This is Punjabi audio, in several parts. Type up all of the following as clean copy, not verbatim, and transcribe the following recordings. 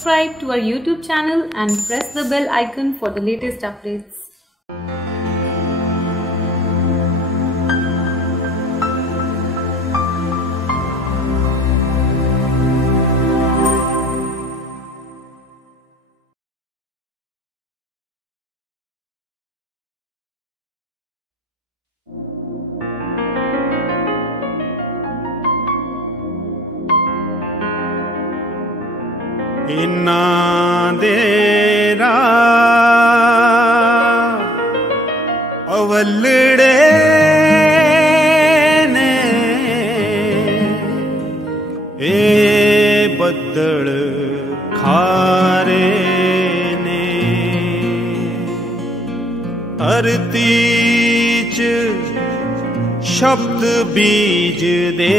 subscribe to our YouTube channel and press the bell icon for the latest updates. इन्ना दे अवलड़े ने ए बदल खारे ने धरती च शब्द बीज दे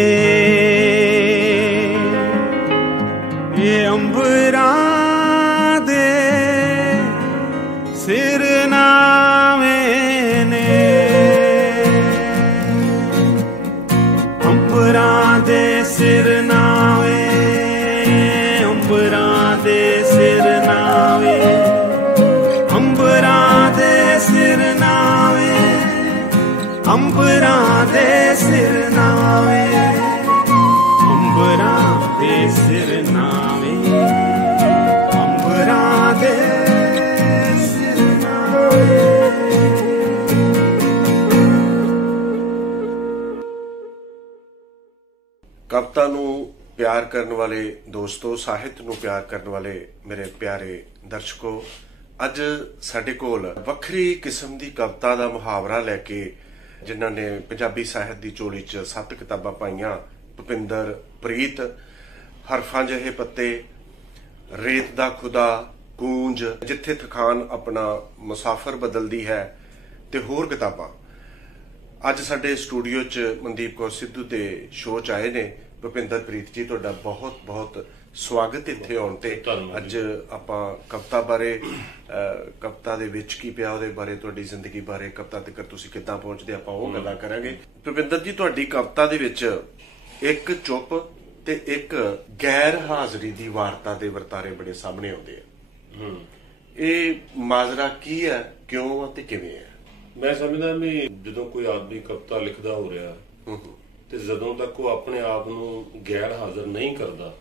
ये अंबरां दे सिरनावे ने अंबरां दे सिरनावे अंबरां दे सिरनावे अंबरां दे सिरनावे अंबरां दे सिरनावे अंबरां दे सिरनावे अंबरां दे सिरनावे। कविता नूं प्यार करने वाले दोस्तों, साहित्य नूं प्यार करने वाले मेरे प्यारे दर्शकों, अज साडे कोल वखरी किस्म दी कविता दा मुहावरा लैके जिन्हां ने पंजाबी साहित्य दी झोली च 7 किताबां पाईयां, भुपिंदर प्रीत, हरफां जहे पत्ते, रेत दा खुदा, गूंज, जिथे थकान अपना मुसाफर बदलदी है ते होर किताबां। अज साडे स्टूडियो च मनदीप कौर सिद्धू दे शो च आए ने। भुपिंदर प्रीत जी, तुहाडा बहुत बहुत स्वागत इत्थे आउण ते। अज आपां कविता बारे, कविता दे विच की पिया उहदे बारे, तुहाडी जिंदगी बारे, कविता तक तुसीं किद्दां पहुंचदे, आपां ओह गल्लां करांगे। भुपिंदर जी, तुहाडी कविता दे विच एक चुप ते एक गैर हाजरी दी वारता दे वर्तारे बड़े सामने आउंदे आ। ਇਹ ਮਾਜ਼ਰਾ ਕੀ ਹੈ, ਕਿਉਂ ਅਤੇ ਕਿਵੇਂ ਹੈ? मैं समझदा भी ਜਦੋਂ ਕੋਈ ਆਦਮੀ ਕਵਿਤਾ ਲਿਖਦਾ ਹੋ ਰਿਹਾ ਤੇ ਜਦੋਂ ਤੱਕ ਉਹ ਆਪਣੇ ਆਪ ਨੂੰ ਗੈਰ ਹਾਜ਼ਰ ਨਹੀਂ ਕਰਦਾ,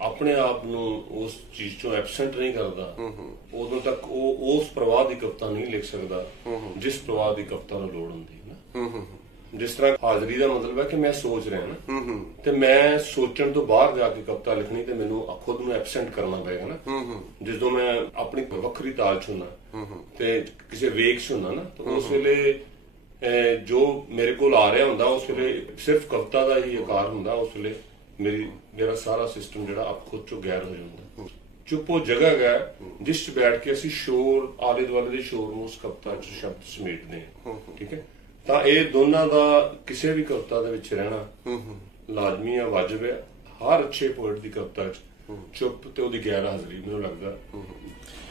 ਆਪਣੇ ਆਪ ਨੂੰ ਉਸ ਚੀਜ਼ ਚੋਂ ਐਬਸੈਂਟ ਨਹੀਂ ਕਰਦਾ, ਉਦੋਂ ਤੱਕ ਉਹ ਉਸ ਪ੍ਰਵਾਹ ਦੀ ਕਵਿਤਾ ਨਹੀਂ ਲਿਖ ਸਕਦਾ ਜਿਸ ਪ੍ਰਵਾਹ ਦੀ ਕਵਿਤਾ ਨੂੰ ਲੋੜ ਹੁੰਦੀ ਹੈ ਨਾ। ਜਿਸ ਤਰ੍ਹਾਂ ਹਾਜ਼ਰੀ ਦਾ ਮਤਲਬ ਹੈ ਕਿ ਮੈਂ ਸੋਚ ਰਿਹਾ ਨਾ, ਤੇ ਮੈਂ ਸੋਚਣ ਤੋਂ ਬਾਹਰ ਜਾ ਕੇ ਕਵਿਤਾ ਲਿਖਣੀ ਤੇ ਮੈਨੂੰ ਖੁਦ ਨੂੰ ਐਬਸੈਂਟ ਕਰਨਾ ਪਏਗਾ ਨਾ। ਜਦੋਂ ਮੈਂ ਆਪਣੀ ਵੱਖਰੀ ਤਾਲ ਚ ਹੁੰਦਾ ਤੇ ਕਿਸੇ ਵੇਗ ਚ ਹੁੰਦਾ ਨਾ, ਤਾਂ ਉਸ ਵੇਲੇ ਜੋ ਮੇਰੇ ਕੋਲ ਆ ਰਿਹਾ ਹੁੰਦਾ, ਉਸ ਵੇਲੇ ਸਿਰਫ ਕਵਿਤਾ ਦਾ ਹੀ ਆਕਾਰ ਹੁੰਦਾ। ਉਸ ਵੇਲੇ ਮੇਰਾ ਸਾਰਾ ਸਿਸਟਮ ਜਿਹੜਾ ਆਪ ਖੁਦ ਚੋਂ ਗੈਰ ਹੋ ਜਾਂਦਾ। ਚੁੱਪ ਉਹ ਜਗ੍ਹਾ ਹੈ ਜਿਸ ਚ ਬੈਠ ਕੇ ਅਸੀਂ ਸ਼ੋਰ, ਆਲੇ ਦੁਆਲੇ ਦੇ ਸ਼ੋਰ ਨੂੰ ਉਸ ਕਵਿਤਾ ਚ ਸ਼ਬਦ ਸਮੇਟਦੇ ਹਾਂ। ਠੀਕ ਹੈ, ਤਾਂ ਇਹ ਦੋਨਾਂ ਦਾ ਕਿਸੇ ਵੀ ਕਵਿਤਾ ਦੇ ਵਿੱਚ ਰਹਿਣਾ ਲਾਜ਼ਮੀ ਆ, ਵਾਜਬ ਹੈ। ਹਰ ਅੱਛੇ ਪੋਇਟ ਦੀ ਕਵਿਤਾ ਚ ਚੁੱਪ ਤੇ ਉਹਦੀ ਗੈਰ ਹਾਜ਼ਰੀ ਮੈਨੂੰ ਲੱਗਦਾ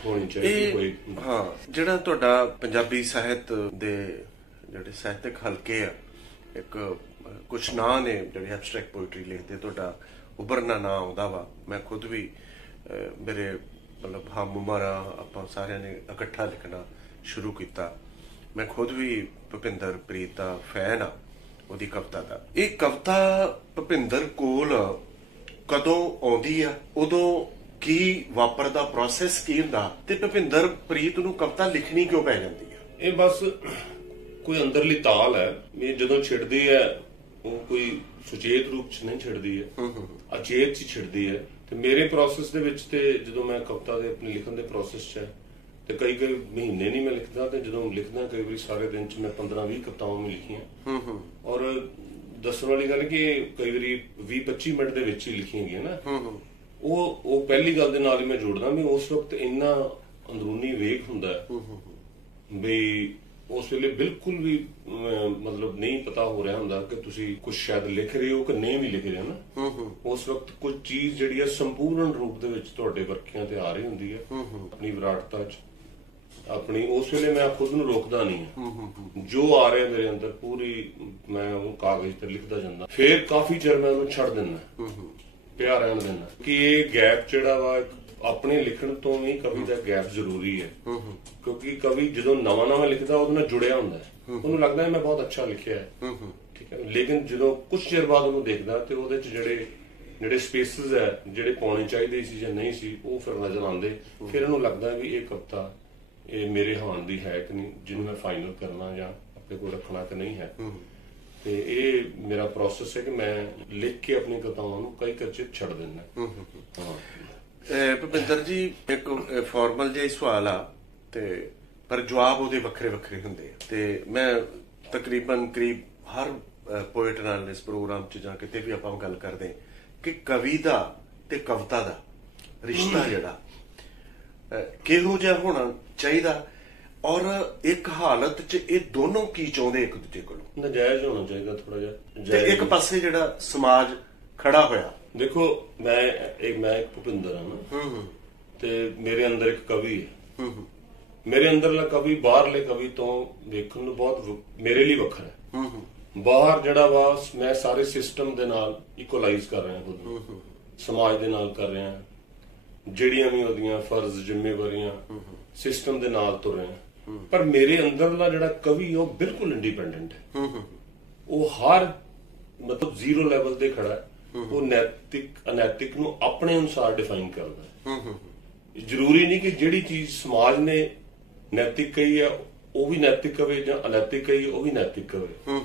ਹੋਣੀ ਚਾਹੀਦੀ ਹੋਈ। ਹਾਂ, ਜਿਹੜਾ ਤੁਹਾਡਾ ਪੰਜਾਬੀ ਸਾਹਿਤ ਦੇ ਜਿਹੜੇ ਸਾਹਿਤਕ ਹਲਕੇ ਆ, ਇੱਕ ਕੁਛ ਨਾਂ ਨੇ ਜਿਹੜੇ ਐਬਸਟਰੈਕਟ ਪੋਇਟਰੀ ਲਿਖਦੇ, ਤੁਹਾਡਾ ਉਭਰਨਾ ਨਾਂ ਆਉਂਦਾ ਵਾ। ਮੈਂ ਖੁਦ ਵੀ ਮੇਰੇ ਮਤਲਬ ਹਮ ਉਮਰ ਆ, ਆਪਾਂ ਸਾਰਿਆਂ ਨੇ ਇਕੱਠਾ ਲਿਖਣਾ ਸ਼ੁਰੂ ਕੀਤਾ। मैं खुद भी भुपिंदर प्रीत का फैन हाँ, ਉਹਦੀ कविता का। ये कविता भुपिंदर कोल कदों आउंदी आ, उदों की वापरदा, प्रोसैस की हुंदा, ते भुपिंदर प्रीत नूं कविता लिखनी क्यों पै जांदी है? ये बस कोई अंदरली ताल है। ये जदों छिड़दी है वो कोई सुचेत रूप च नहीं छिड़दी है, अचेत च छिड़दी है। ते मेरे प्रोसैस दे विच ते जदों मैं कविता दे अपने लिखण दे प्रोसैस च ਤੇ ਕਈ ਮਹੀਨੇ ਨਹੀਂ ਮੈਂ ਲਿਖਦਾ, ਤੇ ਜਦੋਂ ਲਿਖਦਾ ਕਈ ਵਾਰੀ ਸਾਰੇ ਦਿਨ ਚ ਮੈਂ 15-20 ਕਵਿਤਾਵਾਂ ਵੀ ਲਿਖੀਆਂ। ਔਰ ਦੱਸਣ ਵਾਲੀ ਗੱਲ ਕਿ ਕਈ ਵਾਰੀ 20-25 ਮਿੰਟ ਦੇ ਵਿੱਚ ਹੀ ਲਿਖੀਆਂ ਗਈਆਂ ਨਾ। ਉਹ ਪਹਿਲੀ ਗੱਲ ਦੇ ਨਾਲ ਹੀ ਮੈਂ ਜੋੜਦਾ ਵੀ ਉਸ ਵਕਤ ਇੰਨਾ ਅੰਦਰੂਨੀ ਵੇਗ ਹੁੰਦਾ ਵੀ ਉਸ ਵੇਲੇ ਬਿਲਕੁਲ ਵੀ ਮਤਲਬ ਨਹੀਂ ਪਤਾ ਹੋ ਰਿਹਾ ਹੁੰਦਾ ਕਿ ਤੁਸੀਂ ਕੁਝ ਸ਼ਾਇਦ ਲਿਖ ਰਹੇ ਹੋ ਕਿ ਨਹੀਂ ਵੀ ਲਿਖ ਰਹੇ ਨਾ। ਉਸ ਵਕਤ ਕੁਝ ਚੀਜ਼ ਜਿਹੜੀ ਹੈ ਸੰਪੂਰਨ ਰੂਪ ਦੇ ਵਿੱਚ ਤੁਹਾਡੇ ਵਰਕਿਆਂ ਤੇ ਆ ਰਹੀ ਹੁੰਦੀ ਹੈ ਆਪਣੀ ਵਿਰਾਟਤਾ ਚ। अपनी उस वेले मैं खुद नूं रोकदा नहीं, जो आ रहा मेरे अंदर पूरी मैं वो कागज पर लिखता जांदा। फिर काफी चिर मैं उन्हें छड़ दिंदा, ਪਿਆ ਰਹਿਣ ਦੇਣਾ ਕਿ ਇਹ ਗੈਪ ਜਿਹੜਾ ਵਾ ਆਪਣੇ ਲਿਖਣ ਤੋਂ ਵੀ ਕਵੀ ਦਾ ਗੈਪ ਜ਼ਰੂਰੀ ਹੈ ਕਿਉਂਕਿ ਕਵੀ ਜਦੋਂ ਨਵਾਂ ਲਿਖਦਾ ਉਹਦੇ ਨਾਲ ਜੁੜਿਆ ਹੁੰਦਾ ਉਹਨੂੰ ਲੱਗਦਾ ਹੈ ਮੈਂ ਬਹੁਤ ਅੱਛਾ ਲਿਖਿਆ ਹੈ ਠੀਕ ਹੈ ਲੇਕਿਨ ਜਦੋਂ ਕੁਝ ਚਿਰ ਬਾਅਦ ਉਹਨੂੰ ਦੇਖਦਾ ਤੇ ਉਹਦੇ ਚ ਜਿਹੜੇ ਸਪੇਸਿਸ ਹੈ ਜਿਹੜੇ ਪਾਉਣੇ ਚਾਹੀਦੇ ਸੀ ਜਾਂ ਨਹੀਂ ਸੀ ਉਹ ਫਿਰ ਨਜ਼ਰ ਆਉਂਦੇ ਫਿਰ ਉਹਨੂੰ ਲੱਗਦਾ ਵੀ ਇਹ ਕਵਿਤਾ ਇਹ ਮੇਰੇ ਹਾਣ ਦੀ ਹੈ ਕਿ ਨਹੀਂ ਜਿਹਨੂੰ ਮੈਂ ਫਾਈਨਲ ਕਰਨਾ ਜਾਂ ਆਪਣੇ ਕੋਲ ਰੱਖਣਾ ਕਿ ਨਹੀਂ ਹੈ ਤੇ ਇਹ ਮੇਰਾ ਪ੍ਰੋਸੈਸ ਹੈ ਕਿ ਮੈਂ ਲਿਖ ਕੇ ਆਪਣੀ ਕਵਿਤਾਵਾਂ ਨੂੰ ਕਈ ਕਰਚੇ ਛੱਡ ਦਿੰਦਾ ਭੁਪਿੰਦਰ ਜੀ ਇੱਕ ਫਾਰਮਲ ਜਿਹਾ ਸਵਾਲ ਆ ਤੇ ਪਰ ਜਵਾਬ ਉਹਦੇ ਵੱਖਰੇ ਵੱਖਰੇ ਹੁੰਦੇ ਆ ਤੇ ਮੈਂ ਤਕਰੀਬਨ ਕਰੀਬ ਹਰ ਪੋਇਟ ਨਾਲ ਇਸ ਪ੍ਰੋਗਰਾਮ 'ਚ ਜਾਂ ਕਿਤੇ ਵੀ ਆਪਾਂ ਗੱਲ ਕਰਦੇ ਕਿ ਕਵੀ ਦਾ ਤੇ ਕਵਿਤਾ ਦਾ ਰਿਸ਼ਤਾ ਜਿਹੜਾ ਕਿਹੋ ਜਿਹਾ ਹੋਣਾ ਚਾਹੀਦਾ ਔਰ ਇੱਕ ਹਾਲਤ 'ਚ ਇਹ ਦੋਨੋਂ ਕੀ ਚਾਹੁੰਦੇ ਇੱਕ ਦੂਜੇ ਕੋਲੋਂ ਨਜਾਇਜ਼ ਹੋਣਾ ਚਾਹੀਦਾ ਥੋੜਾ ਜਿਹਾ ਤੇ ਇੱਕ ਪਾਸੇ ਜਿਹੜਾ ਸਮਾਜ ਖੜਾ ਹੋਇਆ ਦੇਖੋ ਮੈਂ ਇੱਕ ਭੁਪਿੰਦਰ ਹਾਂ ਨਾ ਤੇ ਮੇਰੇ ਅੰਦਰ ਇੱਕ ਕਵੀ ਹੈ ਮੇਰੇ ਅੰਦਰਲਾ ਕਵੀ ਬਾਹਰਲੇ ਕਵੀ ਤੋਂ ਵੇਖਣ ਨੂੰ ਬਹੁਤ ਮੇਰੇ ਲਈ ਵੱਖਰਾ ਹੈ ਬਾਹਰ ਜਿਹੜਾ ਵਾ ਮੈਂ ਸਾਰੇ ਸਿਸਟਮ ਦੇ ਨਾਲ ਇਕੁਅਲਾਈਜ਼ ਕਰ ਰਿਹਾ ਖੁਦ ਸਮਾਜ ਦੇ ਨਾਲ ਕਰ ਰਿਹਾ ਜਿਹੜੀਆਂ ਵੀ ਉਹਦੀਆਂ ਫਰਜ਼ ਜ਼ਿੰਮੇਵਾਰੀਆਂ ਸਿਸਟਮ ਦੇ ਨਾਲ ਤੁਰ ਰਿਹਾ ਪਰ ਮੇਰੇ ਅੰਦਰਲਾ ਜਿਹੜਾ ਕਵੀ ਉਹ ਬਿਲਕੁਲ ਇੰਡੀਪੈਂਡੈਂਟ ਹੈ ਉਹ ਹਰ ਮਤਲਬ ਜ਼ੀਰੋ ਲੈਵਲ ਤੇ ਖੜਾ ਹੈ ਉਹ ਨੈਤਿਕ ਅਨੈਤਿਕ ਨੂੰ ਆਪਣੇ ਅਨੁਸਾਰ ਡਿਫਾਈਨ ਕਰਦਾ ਹੈ ਜ਼ਰੂਰੀ ਨਹੀਂ ਕਿ ਜਿਹੜੀ ਚੀਜ਼ ਸਮਾਜ ਨੇ ਨੈਤਿਕ ਕਹੀ ਹੈ ਉਹ ਵੀ ਨੈਤਿਕ ਕਵੇ ਜਾਂ ਅਨੈਤਿਕ ਕਹੀ ਉਹ ਵੀ ਨੈਤਿਕ ਕਵੇ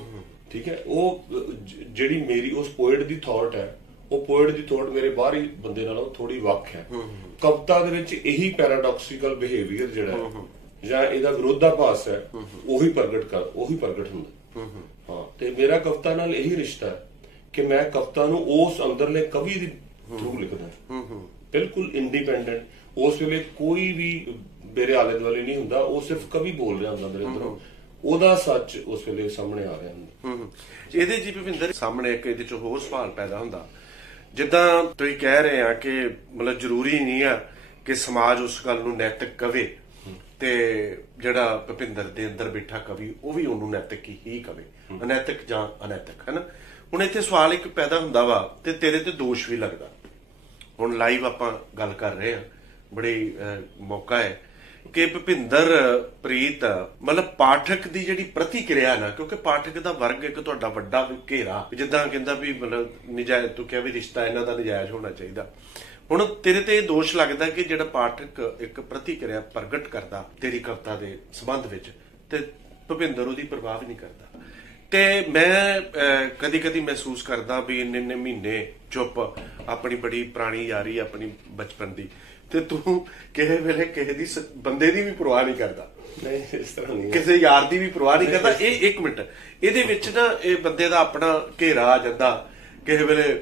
ਠੀਕ ਹੈ ਉਹ ਜਿਹੜੀ ਮੇਰੀ ਉਸ ਪੋਇਟ ਦੀ ਥਾਟ ਹੈ ਉਹ ਪੋਇਟ ਦੀ ਥਾਟ ਮੇਰੇ ਬਾਹਰੀ ਬੰਦੇ ਨਾਲੋਂ ਥੋੜੀ ਵੱਖ ਹੈ ਕਵਿਤਾ ਦੇ ਵਿੱਚ ਇਹੀ ਪੈਰਾਡੌਕਸੀਕਲ ਬਿਹੇਵੀਅਰ ਜਿਹੜਾ ਜਾਂ ਇਹਦਾ ਵਿਰੋਧਾਭਾਸ ਹੈ ਉਹੀ ਪ੍ਰਗਟ ਹੁੰਦਾ ਹਾਂ ਤੇ ਮੇਰਾ ਕਵਿਤਾ ਨਾਲ ਇਹੀ ਰਿਸ਼ਤਾ ਹੈ ਕਿ ਮੈਂ ਕਵਿਤਾ ਨੂੰ ਉਸ ਅੰਦਰਲੇ ਕਵੀ ਦੇ ਥਰੂ ਲਿਖਦਾ ਬਿਲਕੁਲ ਇੰਡੀਪੈਂਡੈਂਟ ਉਸ ਵੇਲੇ ਕੋਈ ਵੀ ਮੇਰੇ ਆਲੇ ਦੁਆਲੇ ਨਹੀਂ ਹੁੰਦਾ ਉਹ ਸਿਰਫ ਕਵੀ ਬੋਲ ਰਿਹਾ ਹੁੰਦਾ ਮੇਰੇ ਅੰਦਰੋਂ ਉਹਦਾ ਸੱਚ ਉਸ ਵੇਲੇ ਸਾਹਮਣੇ ਆ ਰਿਹਾ ਹੁੰਦਾ ਇਹਦੇ ਜੀ ਭੁਪਿੰਦਰ ਸਾਹਮਣੇ ਇੱਕ ਇਹਦੇ ਚ ਹੋਰ ਸਵਾਲ ਪੈਦਾ ਹੁੰਦਾ ਜਿੱਦਾਂ ਤੁਸੀਂ ਕਹਿ ਰਹੇ ਆ ਕਿ ਮਤਲਬ ਜ਼ਰੂਰੀ ਨਹੀਂ ਆ ਕਿ ਸਮਾਜ ਉਸ ਗੱਲ ਨੂੰ ਨੈਤਿਕ ਕਵੇ ਤੇ ਜਿਹੜਾ ਭੁਪਿੰਦਰ ਦੇ ਅੰਦਰ ਬੈਠਾ ਕਵੀ ਉਹ ਵੀ ਉਹਨੂੰ ਨੈਤਿਕ ਹੀ ਕਵੇ ਅਨੈਤਿਕ ਜਾਂ ਅਨੈਤਿਕ ਹਨਾ ਹੁਣ ਇੱਥੇ ਸਵਾਲ ਇੱਕ ਪੈਦਾ ਹੁੰਦਾ ਵਾ ਤੇ ਤੇਰੇ ਤੇ ਦੋਸ਼ ਵੀ ਲੱਗਦਾ ਹੁਣ ਲਾਈਵ ਆਪਾਂ ਗੱਲ ਕਰ ਰਹੇ ਆ ਬੜੀ ਮੌਕਾ ਹੈ ਕਿ ਭੁਪਿੰਦਰ ਪ੍ਰੀਤ ਮਤਲਬ ਪਾਠਕ ਦੀ ਜਿਹੜੀ ਪ੍ਰਤੀਕਿਰਿਆ ਨਾ ਕਿਉਂਕਿ ਪਾਠਕ ਦਾ ਵਰਗ ਇੱਕ ਤੁਹਾਡਾ ਵੱਡਾ ਘੇਰਾ ਜਿੱਦਾਂ ਕਹਿੰਦਾ ਵੀ ਮਤਲਬ ਨਜਾਇਜ਼ ਤੂੰ ਕਿਹਾ ਵੀ ਰਿਸ਼ਤਾ ਇਹਨਾਂ ਦਾ ਨਜਾਇਜ਼ ਹੋਣਾ ਚਾਹੀਦਾ ਹੁਣ ਤੇਰੇ ਤੇ ਇਹ ਦੋਸ਼ ਲੱਗਦਾ ਕਿ ਜਿਹੜਾ ਪਾਠਕ ਇੱਕ ਪ੍ਰਤੀਕਿਰਿਆ ਪ੍ਰਗਟ ਕਰਦਾ ਤੇਰੀ ਕਵਿਤਾ ਦੇ ਸੰਬੰਧ ਵਿੱਚ ਤੇ ਭੁਪਿੰਦਰ ਉਹਦੀ ਪ੍ਰਭਾਵ ਨਹੀਂ ਕਰਦਾ ਤੇ ਮੈਂ ਕਦੀ ਕਦੀ ਮਹਿਸੂਸ ਕਰਦਾ ਵੀ ਇੰਨੇ ਮਹੀਨੇ ਚੁੱਪ ਆਪਣੀ ਬੜੀ ਪੁਰਾਣੀ ਯਾਰੀ ਆਪਣੀ ਬਚਪਨ ਦੀ ਤੇ ਤੂੰ ਕਿਸੇ ਵੇਲੇ ਕਿਸੇ ਦੀ ਬੰਦੇ ਦੀ ਵੀ ਪਰਵਾਹ ਨਹੀਂ ਕਰਦਾ ਨਹੀਂ ਇਸ ਤਰ੍ਹਾਂ ਨਹੀਂ ਕਿਸੇ ਯਾਰ ਦੀ ਵੀ ਪਰਵਾਹ ਨਹੀਂ ਕਰਦਾ ਇਹ ਇੱਕ ਮਿੰਟ ਇਹਦੇ ਵਿੱਚ ਨਾ ਇਹ ਬੰਦੇ ਦਾ ਆਪਣਾ ਘੇਰਾ ਆ ਜਾਂਦਾ ਕਿਸੇ ਵੇਲੇ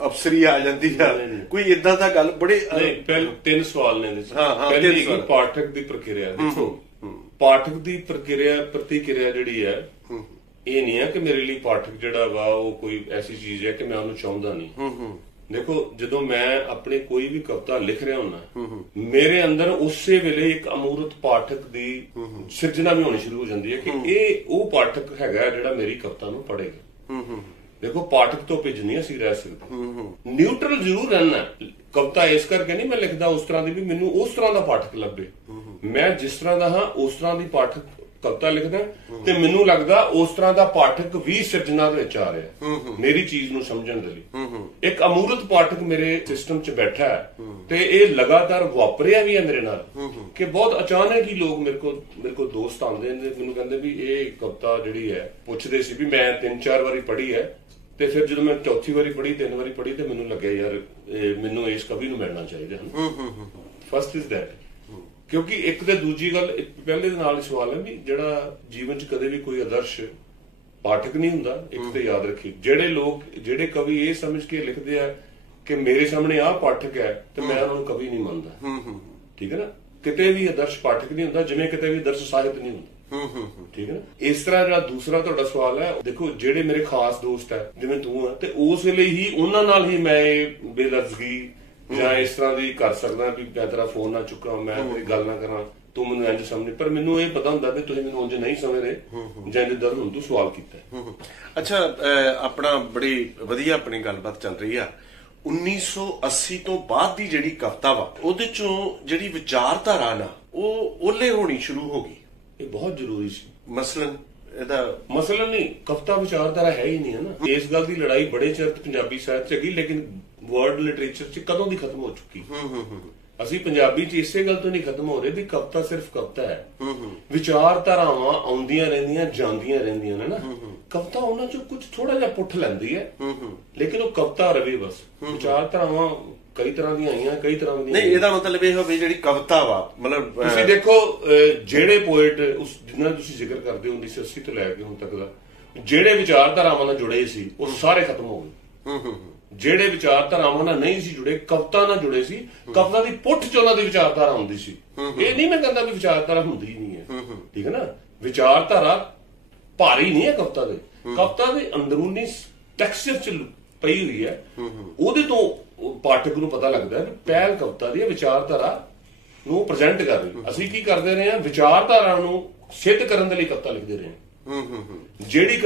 ਅਫਸਰੀ ਆ ਜਾਂਦੀ ਆ ਕੋਈ ਇਦਾਂ ਦਾ ਗੱਲ ਬੜੇ ਪਹਿਲੇ ਤਿੰਨ ਸਵਾਲ ਨੇ ਪਹਿਲੀ ਪਾਠਕ ਦੀ ਪ੍ਰਕਿਰਿਆ ਦੇਖੋ ਪਾਠਕ ਦੀ ਪ੍ਰਤੀਕਿਰਿਆ ਜਿਹੜੀ ਹੈ ਇਹ ਨਹੀਂ ਹੈ ਕਿ ਮੇਰੇ ਲਈ ਪਾਠਕ ਜਿਹੜਾ ਵਾ ਉਹ ਕੋਈ ਐਸੀ ਚੀਜ਼ ਹੈ ਕਿ ਮੈਂ ਉਹਨੂੰ ਚਾਹੁੰਦਾ ਨਹੀਂ ਦੇਖੋ ਜਦੋਂ ਮੈਂ ਆਪਣੇ ਕੋਈ ਵੀ ਕਵਿਤਾ ਲਿਖ ਰਿਹਾ ਹੁੰਦਾ ਮੇਰੇ ਅੰਦਰ ਉਸੇ ਵੇਲੇ ਇੱਕ ਅਮੂਰਤ ਪਾਠਕ ਦੀ ਸਿਰਜਣਾ ਵੀ ਹੋਣੀ ਸ਼ੁਰੂ ਹੋ ਜਾਂਦੀ ਹੈ ਕਿ ਇਹ ਉਹ ਪਾਠਕ ਹੈਗਾ ਜਿਹੜਾ ਮੇਰੀ ਕਵਿਤਾ ਨੂੰ ਪੜ੍ਹੇਗਾ ਦੇਖੋ ਪਾਠਕ ਤੋਂ ਭਿੱਜ ਨਹੀਂ ਅਸੀਂ ਰਹਿ ਸਕਦੇ ਨਿਊਟਰਲ ਜ਼ਰੂਰ ਰਹਿਣਾ ਕਵਿਤਾ ਇਸ ਕਰਕੇ ਨਹੀਂ ਮੈਂ ਲਿਖਦਾ ਉਸ ਤਰ੍ਹਾਂ ਦੀ ਵੀ ਮੈਨੂੰ ਉਸ ਤਰ੍ਹਾਂ ਦਾ ਪਾਠਕ ਲੱਭੇ ਮੈਂ ਜਿਸ ਤਰ੍ਹਾਂ ਦਾ ਹਾਂ ਉਸ ਤਰ੍ਹਾਂ ਦੀ ਪਾਠਕ ਕਵਿਤਾ ਲਿਖਦਾ ਤੇ ਮੈਨੂੰ ਲੱਗਦਾ ਉਸ ਤਰ੍ਹਾਂ ਦਾ ਪਾਠਕ ਵੀ ਸਿਰਜਣਾ ਦੇ ਵਿੱਚ ਆ ਰਿਹਾ ਮੇਰੀ ਚੀਜ਼ ਨੂੰ ਸਮਝਣ ਦੇ ਲਈ ਇੱਕ ਅਮੂਰਤ ਪਾਠਕ ਮੇਰੇ ਸਿਸਟਮ 'ਚ ਬੈਠਾ ਹੈ ਤੇ ਇਹ ਲਗਾਤਾਰ ਵਾਪਰਿਆ ਵੀ ਹੈ ਮੇਰੇ ਨਾਲ ਕਿ ਬਹੁਤ ਅਚਾਨਕ ਹੀ ਲੋਕ ਮੇਰੇ ਕੋਲ ਦੋਸਤ ਆਉਂਦੇ ਨੇ ਮੈਨੂੰ ਕਹਿੰਦੇ ਵੀ ਇਹ ਕਵਿਤਾ ਜਿਹੜੀ ਹੈ ਪੁੱਛਦੇ ਸੀ ਵੀ ਮੈਂ 3-4 ਵਾਰੀ ਪੜ੍ਹੀ ਹੈ ਤੇ ਫਿਰ ਜਦੋਂ ਮੈਂ ਚੌਥੀ ਵਾਰੀ ਪੜ੍ਹੀ 3 ਵਾਰੀ ਪੜ੍ਹੀ ਤੇ ਮੈਨੂੰ ਲੱਗਿਆ ਯਾਰ ਮੈਨੂੰ ਇਸ ਕਵੀ ਨੂੰ ਮਿਲਣਾ ਚਾਹੀਦਾ ਫਸਟ ਇਜ਼ ਦੈਟ ਕਿਉਂਕਿ ਇੱਕ ਤੇ ਦੂਜੀ ਗੱਲ ਪਹਿਲੇ ਦੇ ਨਾਲ ਸਵਾਲ ਹੈ ਵੀ ਜਿਹੜਾ ਜੀਵਨ 'ਚ ਕਦੇ ਵੀ ਕੋਈ ਆਦਰਸ਼ ਪਾਠਕ ਨਹੀਂ ਹੁੰਦਾ ਇੱਕ ਤੇ ਯਾਦ ਰੱਖੀ ਜਿਹੜੇ ਕਵੀ ਇਹ ਸਮਝ ਕੇ ਲਿਖਦੇ ਆ ਕਿ ਮੇਰੇ ਸਾਹਮਣੇ ਆਹ ਪਾਠਕ ਹੈ ਤੇ ਮੈਂ ਉਹਨਾਂ ਨੂੰ ਕਵੀ ਨਹੀਂ ਮੰਨਦਾ ਠੀਕ ਹੈ ਨਾ ਕਿਤੇ ਵੀ ਆਦਰਸ਼ ਪਾਠਕ ਨਹੀਂ ਹੁੰਦਾ ਜਿਵੇਂ ਕਿਤੇ ਵੀ ਆਦਰਸ਼ ਸਾਹਿਤ ਨਹੀਂ ਹੁੰਦਾ ਠੀਕ ਹੈ ਨਾ ਇਸ ਤਰ੍ਹਾਂ ਜਿਹੜਾ ਦੂਸਰਾ ਤੁਹਾਡਾ ਸਵਾਲ ਹੈ ਦੇਖੋ ਜਿਹੜੇ ਮੇਰੇ ਖਾਸ ਦੋਸਤ ਹੈ ਜਿਵੇਂ ਤੂੰ ਹੈ ਤੇ ਉਸ ਵੇਲੇ ਹੀ ਉਹਨਾਂ ਨਾਲ ਹੀ ਮੈਂ ਇਹ ਬੇਲਫ਼ਜ਼ਗੀ ਜਾਂ ਇਸ ਤਰ੍ਹਾਂ ਦੀ ਕਰ ਸਕਦਾ ਵੀ ਮੈਂ ਤੇਰਾ ਫੋਨ ਨਾ ਚੁੱਕਾਂ ਮੈਂ ਤੇਰੀ ਗੱਲ ਨਾ ਕਰਾਂ ਤੂੰ ਮੈਨੂੰ ਇੰਝ ਸਮਝ ਪਰ ਮੈਨੂੰ ਇਹ ਪਤਾ ਹੁੰਦਾ ਵੀ ਤੁਸੀਂ ਮੈਨੂੰ ਉਂਝ ਨਹੀਂ ਸਮਝਦੇ ਜਾਂ ਜਿੱਦਾਂ ਹੁਣ ਤੂੰ ਸਵਾਲ ਕੀਤਾ ਅੱਛਾ ਆਪਣਾ ਬੜੀ ਵਧੀਆ ਆਪਣੀ ਗੱਲਬਾਤ ਚੱਲ ਰਹੀ ਆ 1980 ਤੋਂ ਬਾਅਦ ਦੀ ਜਿਹੜੀ ਕਵਿਤਾ ਵਾ ਉਹਦੇ ਚੋਂ ਜਿਹੜੀ ਵਿਚਾਰਧਾਰਾ ਨਾ ਉਹ ਓਲੇ ਹੋਣੀ ਸ਼ੁਰੂ ਹੋ ਗਈ। ਇਹ ਬਹੁਤ ਜ਼ਰੂਰੀ ਸੀ। ਮਸਲਨ ਇਹਦਾ ਮਸਲਾ ਨਹੀਂ, ਕਵਿਤਾ ਵਿਚਾਰਧਾਰਾ ਹੈ ਹੀ ਨਹੀਂ, ਹੈ ਨਾ। ਇਸ ਗੱਲ ਦੀ ਲੜਾਈ ਬੜੇ ਚਿਰ ਤੋਂ ਪੰਜਾਬੀ ਸਾਹਿਤ ਚ ਹੈਗੀ, ਲੇਕਿਨ ਵਰਲਡ ਲਿਟਰੇਚਰ ਚ ਕਦੋਂ ਦੀ ਖਤਮ ਹੋ ਚੁੱਕੀ। ਅਸੀਂ ਪੰਜਾਬੀ ਚ ਇਸੇ ਗੱਲ ਤੋਂ ਨਹੀਂ ਖਤਮ ਹੋ ਰਹੇ ਵੀ ਕਵਿਤਾ ਸਿਰਫ ਕਵਿਤਾ ਹੈ। ਵਿਚਾਰਧਾਰਾਵਾਂ ਆਉਂਦੀਆਂ ਰਹਿੰਦੀਆਂ ਜਾਂਦੀਆਂ ਰਹਿੰਦੀਆਂ ਨੇ ਨਾ। ਕਵਿਤਾ ਉਹਨਾਂ ਚੋਂ ਕੁਝ ਥੋੜਾ ਜਿਹਾ ਪੁੱਠ ਲੈਂਦੀ ਹੈ, ਲੇਕਿਨ ਉਹ ਕਵਿਤਾ ਰਵੇ ਬਸ। ਵਿਚਾਰਧਾਰਾਵਾਂ ਕਈ ਤਰ੍ਹਾਂ ਦੀਆਂ ਆਈਆਂ, ਕਈ ਤਰ੍ਹਾਂ ਦੀਆਂ ਨਹੀਂ। ਇਹਦਾ ਮਤਲਬ ਇਹ ਹੋਵੇ ਜਿਹੜੀ ਕਵਿਤਾ ਵਾ ਮਤਲਬ ਤੁਸੀਂ ਦੇਖੋ ਜਿਹੜੇ ਪੋਇਟ ਉਸ ਜਿਨ੍ਹਾਂ ਤੁਸੀਂ ਜ਼ਿਕਰ ਕਰਦੇ ਹੋ 1980 ਤੋਂ ਲੈ ਕੇ ਹੁਣ ਤੱਕ ਦਾ, ਜਿਹੜੇ ਵਿਚਾਰਧਾਰਾਵਾਂ ਨਾਲ ਜੁੜੇ ਸੀ ਉਹ ਸਾਰੇ ਖਤਮ ਹੋ ਗਏ। ਜਿਹੜੇ ਵਿਚਾਰਧਾਰਾਵਾਂ ਨਾਲ ਨਹੀਂ ਸੀ ਜੁੜੇ, ਕਵਿਤਾ ਨਾਲ ਜੁੜੇ ਸੀ, ਕਵਿਤਾ ਦੀ ਪੁੱਠ ਚ ਉਹਨਾਂ ਦੀ ਵਿਚਾਰਧਾਰਾ ਹੁੰਦੀ ਸੀ। ਇਹ ਨਹੀਂ ਮੈਂ ਕਹਿੰਦਾ ਵੀ ਵਿਚਾਰਧਾਰਾ ਹੁੰਦੀ ਨਹੀਂ ਹੈ, ਠੀਕ ਹੈ ਨਾ। ਵਿਚਾਰਧਾਰਾ ਭਾਰੀ ਨਹੀਂ ਹੈ ਕਵਿਤਾ ਦੇ, ਕਵਿਤਾ ਦੇ ਅੰਦਰੂਨੀ ਟੈਕਸਚਰ ਚ ਪਈ ਹੋਈ ਹੈ। ਉਹਦੇ ਤੋਂ ਪਾਠਕ ਨੂੰ ਪਤਾ ਲੱਗਦਾ ਵੀ ਪਹਿਲ ਕਵਿਤਾ ਦੀ ਵਿਚਾਰਧਾਰਾ ਨੂੰ ਪ੍ਰੈਜ਼ੈਂਟ ਕਰ ਰਹੀ। ਅਸੀਂ ਕੀ ਕਰਦੇ ਰਹੇ ਹਾਂ, ਵਿਚਾਰਧਾਰਾ ਨੂੰ ਸਿੱਧ ਕਰਨ ਦੇ ਲਈ ਕਵਿਤਾ ਲਿਖਦੇ ਰਹੇ। ਜਿਹੜੀ